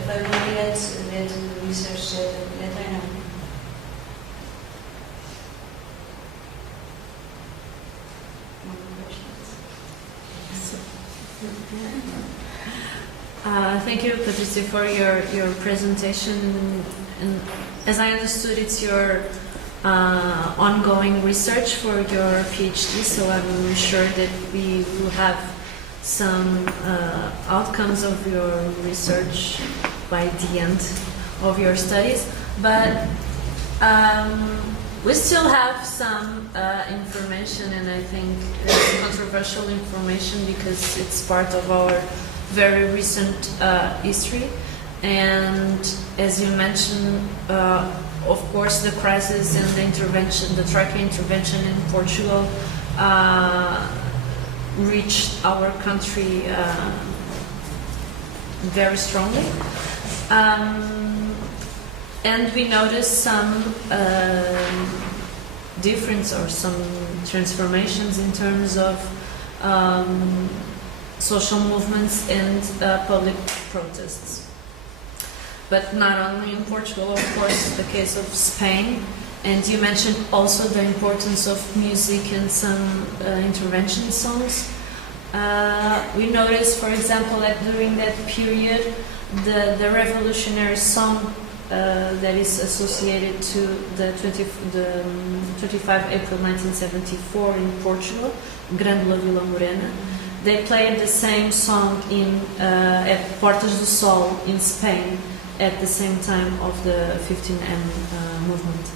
available yet, that research that I know. Thank you, Patricia, for your presentation. And as I understood, it's your ongoing research for your PhD, so I'm sure that we will have some outcomes of your research by the end of your studies. But we still have some information, and I think it's controversial information because it's part of our very recent history. And as you mentioned, of course, the crisis and the intervention, the Troika intervention in Portugal reached our country very strongly. And we noticed some difference or some transformations in terms of social movements and public protests. But not only in Portugal, of course, the case of Spain. And you mentioned also the importance of music and some intervention songs. We noticed, for example, that during that period, the revolutionary song that is associated to the 25 April 1974 in Portugal, Grande La Vila Morena, they played the same song at Portas do Sol in Spain at the same time of the 15M movement.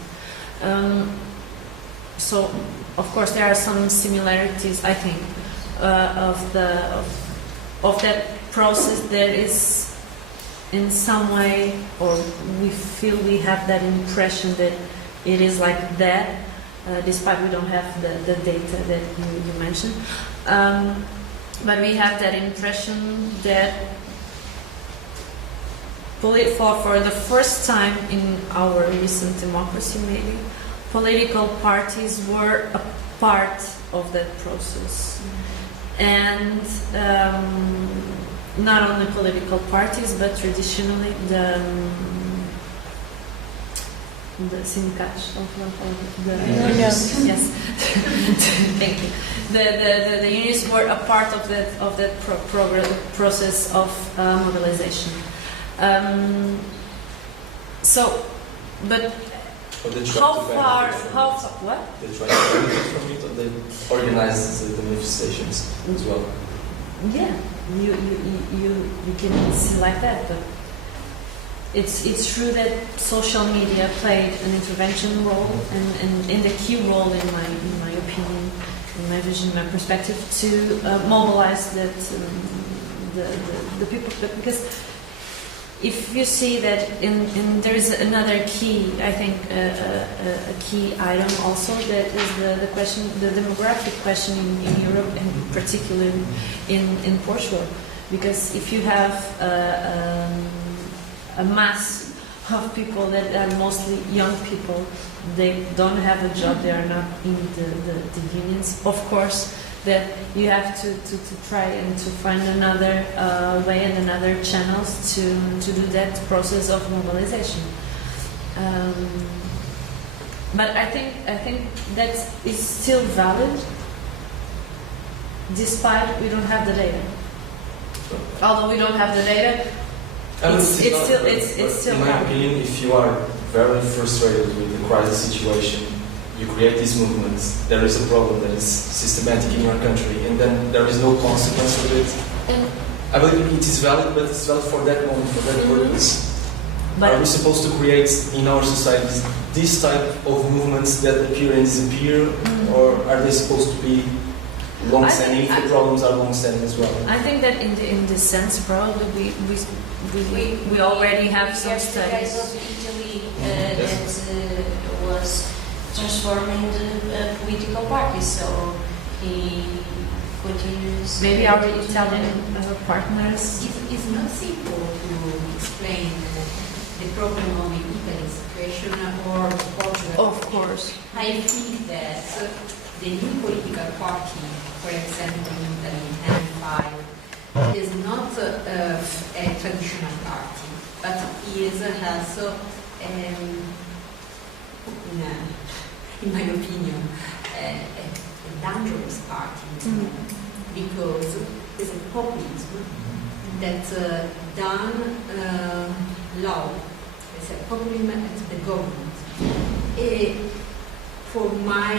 So, of course, there are some similarities, I think, of that process that is in some way, or we feel we have that impression that it is like that, despite we don't have the data that you mentioned. But we have that impression that for the first time in our recent democracy, maybe, political parties were a part of that process. And not only political parties, but traditionally the sindicatos, yes, thank you. The unions were a part of that process of mobilization. But how far? What? They try to benefit from it, or they organize the manifestations as well. Yeah, you can see like that, but it's true that social media played an intervention role and a key role in my opinion, in my vision, my perspective, to mobilize that the people, because if you see that there is another key, I think a key item also, that is the question, the demographic question in Europe, and particularly in Portugal, because if you have a mass of people that are mostly young people, they don't have a job, they are not in the unions, of course, that you have to try and to find another way and another channels to do that process of mobilization. But I think that is still valid, despite we don't have the data. Although we don't have the data, it's still in my opinion, if you are very frustrated with the crisis situation, you create these movements, there is a problem that is systematic in your country, and then there is no consequence of it. I believe it is valid, but it's valid for that moment, for that purpose. But are we supposed to create in our societies this type of movements that appear and disappear, or are they supposed to be long-standing, if the problems are long-standing as well. I think that in this sense, probably we already have some the case studies. of Italy that was transforming the political party, so he continues. Maybe our Italian partners. It's not simple to explain the problem of the Italy situation or Portugal. Of course. I think that the new political party, for example, in Italy, N5, is not a traditional party, but is also, in my opinion, a dangerous party because it's a populism that done law. It's a populism at the government. For my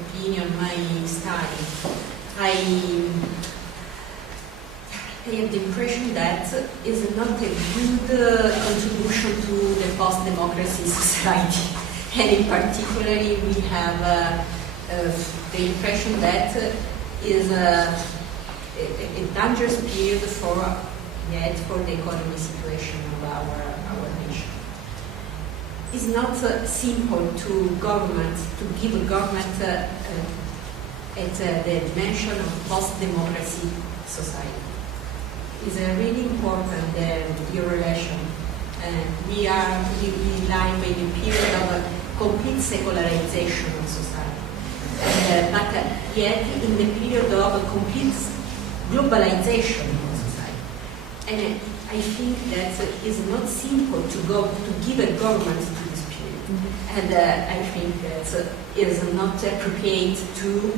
opinion, my study, I have the impression that is not a good contribution to the post-democracy society. And in particular, we have the impression that is a dangerous period for the economy situation of our nation. It's not simple to give a government at the dimension of post-democracy society. It's really important, your relation. We live in a period of complete secularization of society. But yet in the period of complete globalization of society. And I think that it's not simple to give a government to this period. And I think that it is not appropriate to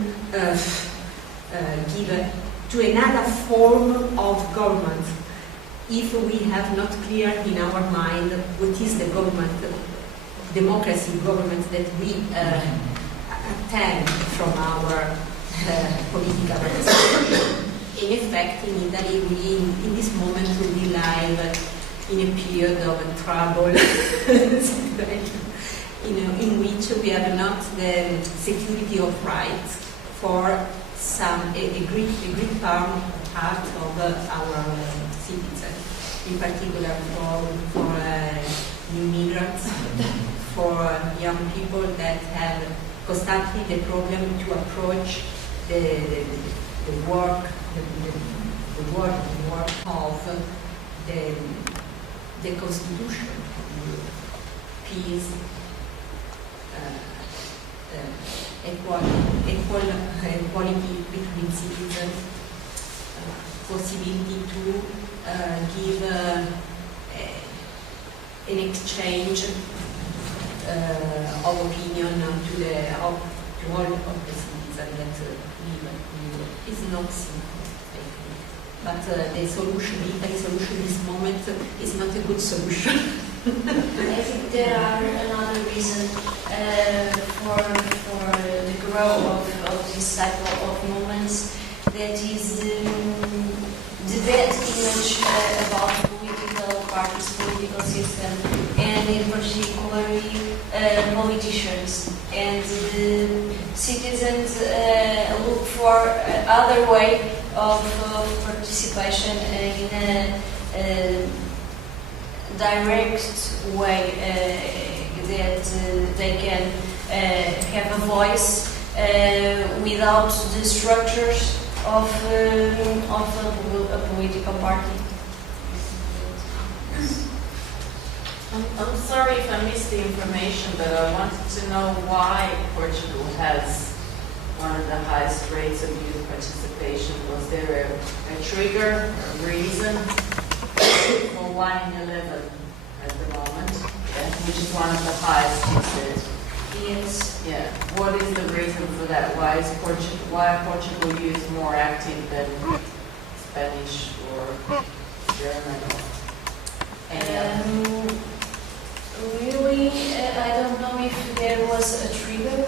give to another form of government if we have not clear in our mind what is the government, democracy government that we attend from our political representation. In effect, in Italy, in this moment, we live in a period of trouble, in which we have not the security of rights for a great part of our citizens, in particular for new migrants, for young people that have constantly the problem to approach the work of the Constitution, peace, equality between citizens, possibility to give an exchange of opinion to all of the citizens that live. It's not simple, I think. But the solution, the Italy solution in this moment is not a good solution. I think there are another reason for the growth of this type of movements, that is the bad image about political parties, political system, and in particular politicians. And citizens look for other way of participation in a direct way that they can have a voice without the structures of a political party. I'm sorry if I missed the information, but I wanted to know why Portugal has one of the highest rates of youth participation. Was there a trigger, a reason for 1 in 11 at the moment, which is one of the highest, you said? Yes. Yeah. What is the reason for that? Why are Portugal youth more active than Spanish or German or any other? Really, I don't know if there was a trigger,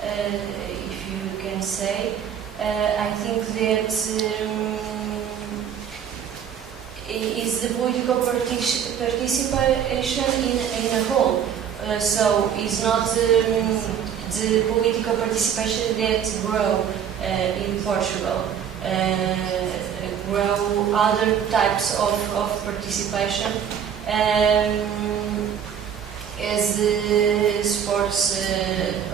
if you can say. I think that is the political participation in a whole. So it's not the political participation that grow in Portugal. Grow other types of participation as sports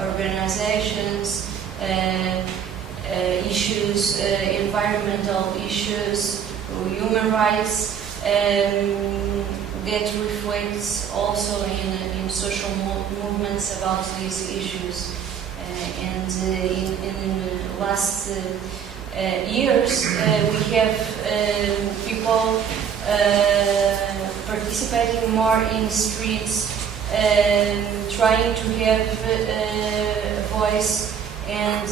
organizations, issues, environmental issues, human rights, that reflects also in social movements about these issues. And in the last years, we have people participating more in streets, trying to have a voice, and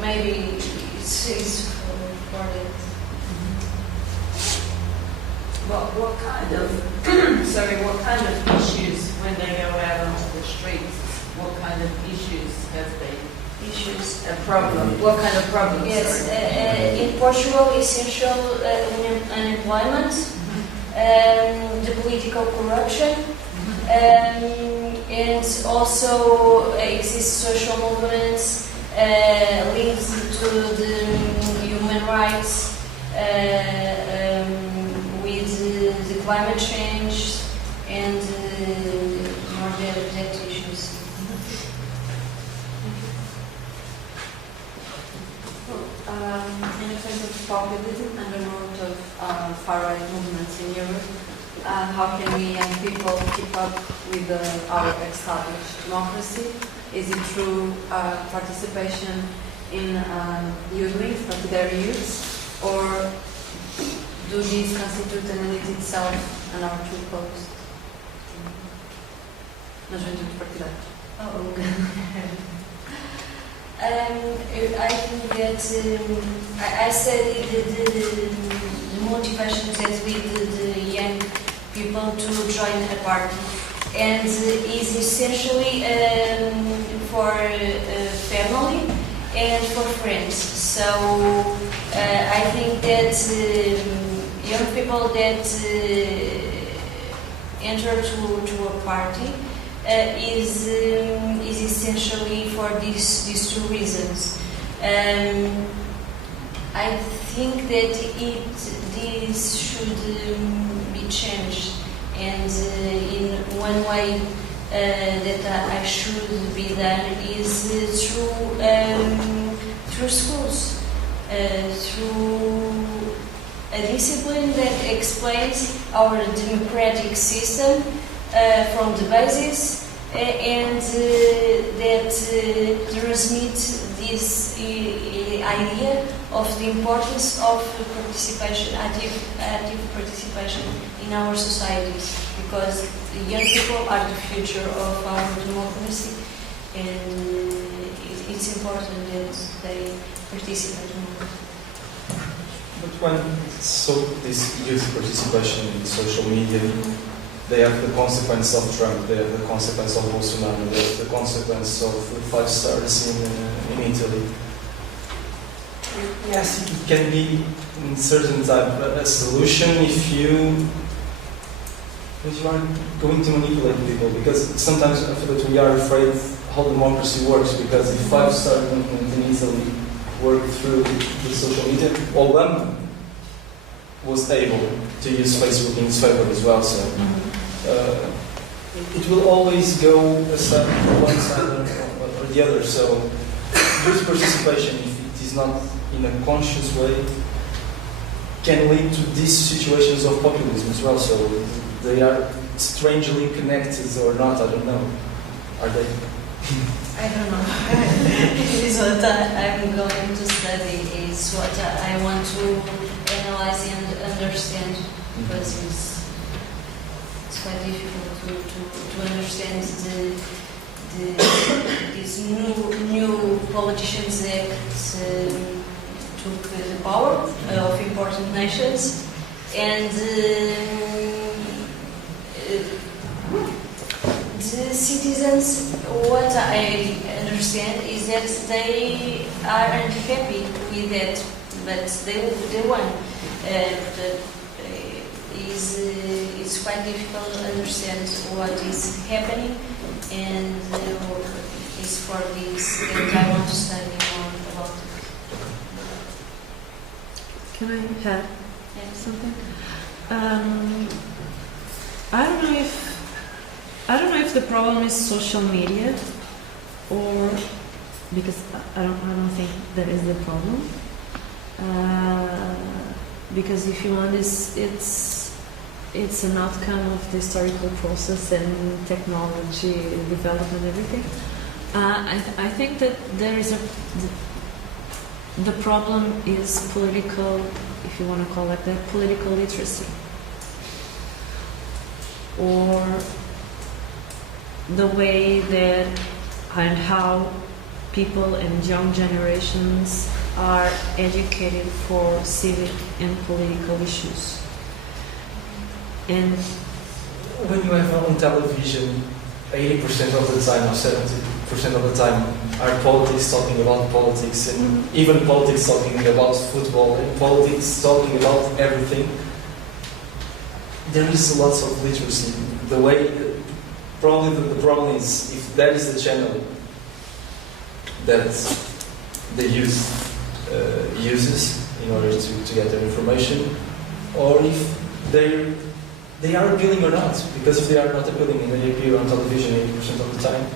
maybe it's for it. Well, what kind of what kind of issues when they go out onto the streets? What kind of issues have they? Issues. A problem. What kind of problems? Yes, in Portugal, essential unemployment, the political corruption, and also exist social movements linked to the human rights. With the climate change and more that issues. In terms of populism and the growth of far-right movements in Europe, how can we young people keep up with our established democracy? Is it through participation in youth leagues, particularly youths, or do these constitute an elite itself and are too close na juventude partidária? Oh, okay. I think that I studied the motivations that lead the young people to join a party, and is essentially for family and for friends. So I think that young people that enter to a party is essentially for these two reasons. I think that this should be changed, and in one way that I should be done is through schools, through a discipline that explains our democratic system from the basis, and that transmits this idea of the importance of participation, active participation in our societies, because the young people are the future of our democracy, and it's important that they participate more. But when this youth participation in social media, they have the consequence of Trump, they have the consequence of Bolsonaro, they have the consequence of the 5 stars in Italy. Yes, it can be in certain type a solution if you are going to manipulate people, because sometimes I feel that we are afraid how democracy works, because if 5 star movement in Italy work through the social media, Obama was able to use Facebook in his favor as well, so it will always go one side or the other. So youth participation, if it is not in a conscious way, can lead to these situations of populism as well. So they are strangely connected or not, I don't know. Are they? I don't know. This is what I'm going to study, is what I want to analyze and understand, because it's quite difficult to understand these new politicians that took the power of important nations, and the citizens, what I understand is that they are unhappy with that, but they won. It's quite difficult to understand what is happening, and opportunities for this, and I want to study more about it. Can I add Yeah. something? I don't know if the problem is social media, or because I don't think that is the problem. Because if you want, it's an outcome of the historical process and technology development and everything. I think that there is the problem is political, if you want to call it that, political literacy, or the way that and how people and young generations are educated for civic and political issues. And when you have on television, 80% of the time or 70% of the time are politics talking about politics, and even politics talking about football, and politics talking about everything. There is lots of literacy. The way, probably the problem is if that is the channel that the youth uses in order to get their information, or if they are appealing or not, because if they are not appealing and they appear on television 80% of the time.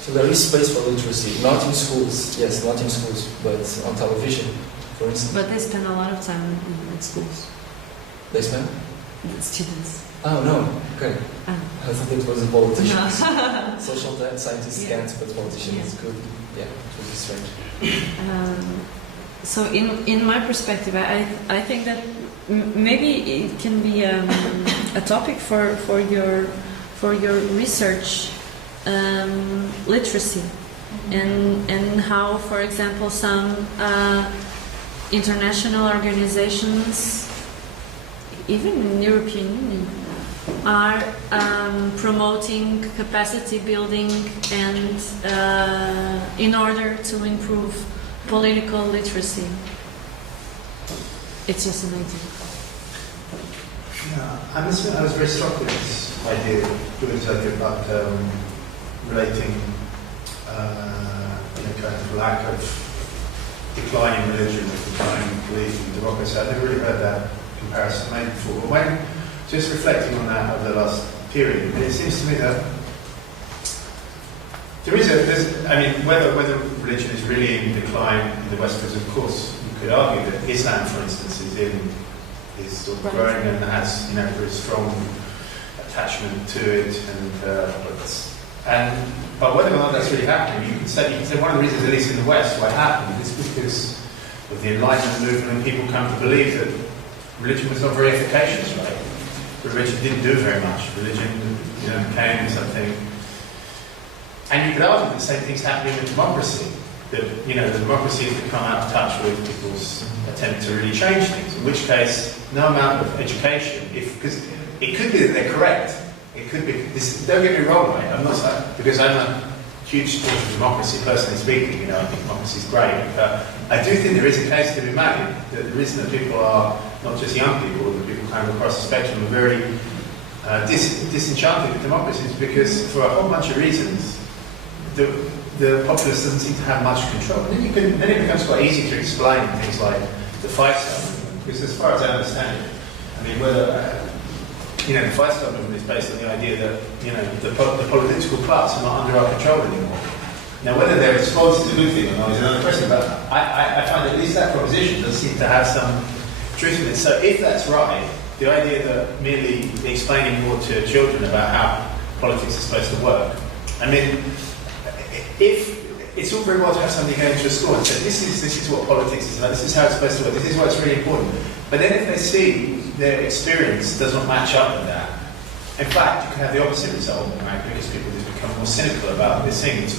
So there is space for literacy, not in schools, yes, not in schools, but on television, for instance. but they spend a lot of time at schools. They spend? The students. Oh no, okay. Ah. I thought it was a politician. No. Social scientists Yeah. can't, but politicians could. Yeah, it would be strange. So in my perspective, I think that maybe it can be a topic for your research, literacy, and how, for example, some international organizations, even in European Union, are promoting capacity building and in order to improve political literacy. It's just an idea. Yeah, I was very struck with this idea, about relating kind of lack of declining religion with declining belief in democracy. I've never really heard that comparison made before. But when just reflecting on that over the last period, it seems to me that whether religion is really in decline in the West, because of course you could argue that Islam, for instance, is sort of growing and has very strong attachment to it, but whether or not that's really happening, you can say one of the reasons, at least in the West, why it happened is because of the Enlightenment movement, and people come to believe that religion was not very efficacious, right? Religion didn't do very much. Religion, became something. And you could argue that the same thing's happening with democracy. That the democracy has become out of touch with people's attempt to really change things. In which case, no amount of education, because it could be that they're correct. It could be. Don't get me wrong, right? I'm not because I'm a huge supporter of democracy, personally speaking. I think democracy is great, but I do think there is a case to be made that the reason that people are, not just young people, but people kind of across the spectrum, are very disenchanted with democracy is because, for a whole bunch of reasons, the populace doesn't seem to have much control. And then it becomes quite easy to explain things like the Five Star Movement, because as far as I understand it, whether the Five Star Movement is based on the idea that the political class are not under our control anymore. Now, whether their response is a good thing or not is another question, but I find at least that proposition does seem to have some truth in it. So if that's right, the idea that merely explaining more to children about how politics is supposed to work, if it's all very well to have somebody going to a school and say, this is what politics is like, this is how it's supposed to work, this is what's really important. But then if they see their experience does not match up with that, in fact, you can have the opposite result, right? Because people just become more cynical about these things,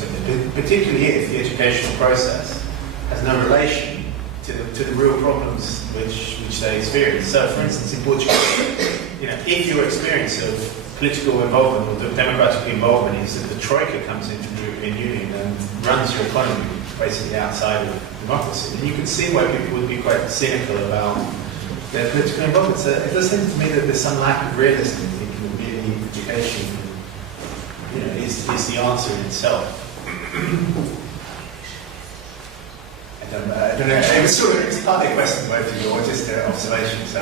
particularly if the educational process has no relation to the real problems which they experience. So, for instance, in Portugal, if your experience of political involvement or democratic involvement is that the Troika comes into the European Union and runs your economy basically outside of democracy, then you can see why people would be quite cynical about their political involvement. So it does seem to me that there's some lack of realism in thinking that merely education is is the answer in itself. I don't know. It was partly a question both of you, or just an observation. So I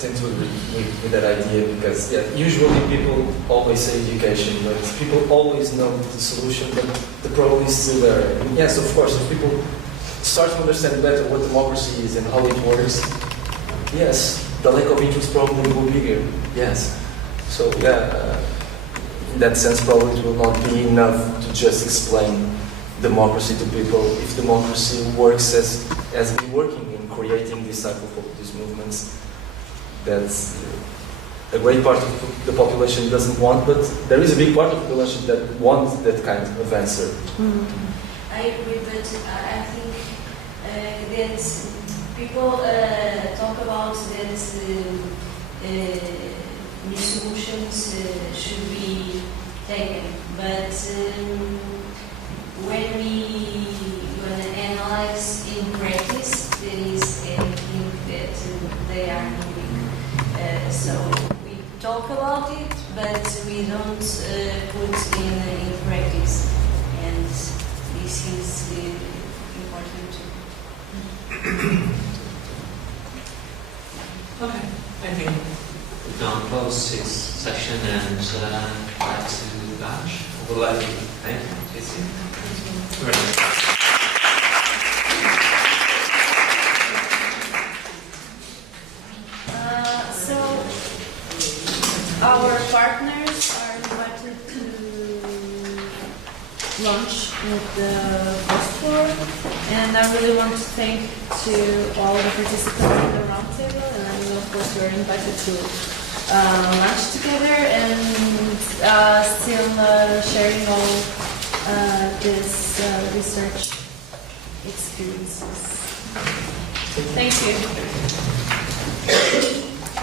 tend to agree with that idea because usually people always say education, but people always know the solution, but the problem is still there. And yes, of course, if people start to understand better what democracy is and how it works, yes, the lack of interest probably will be bigger. Yes. So in that sense, probably it will not be enough to just explain democracy to people if democracy works as been working in creating this type of populist movements. That's a great part of the population doesn't want, but there is a big part of the population that wants that kind of answer. I agree, but I think that people talk about that new solutions should be taken, but when we analyze in practice, there is anything that they are doing. So we talk about it, but we don't put in practice, and this is important too. Okay, I think we can close this session and back to lunch. I would like to thank Jesse. Very much. Our partners are invited to lunch at the first floor, and I really want to thank to all the participants in the roundtable, and of course we're invited to lunch together and still sharing all this research experiences. Thank you.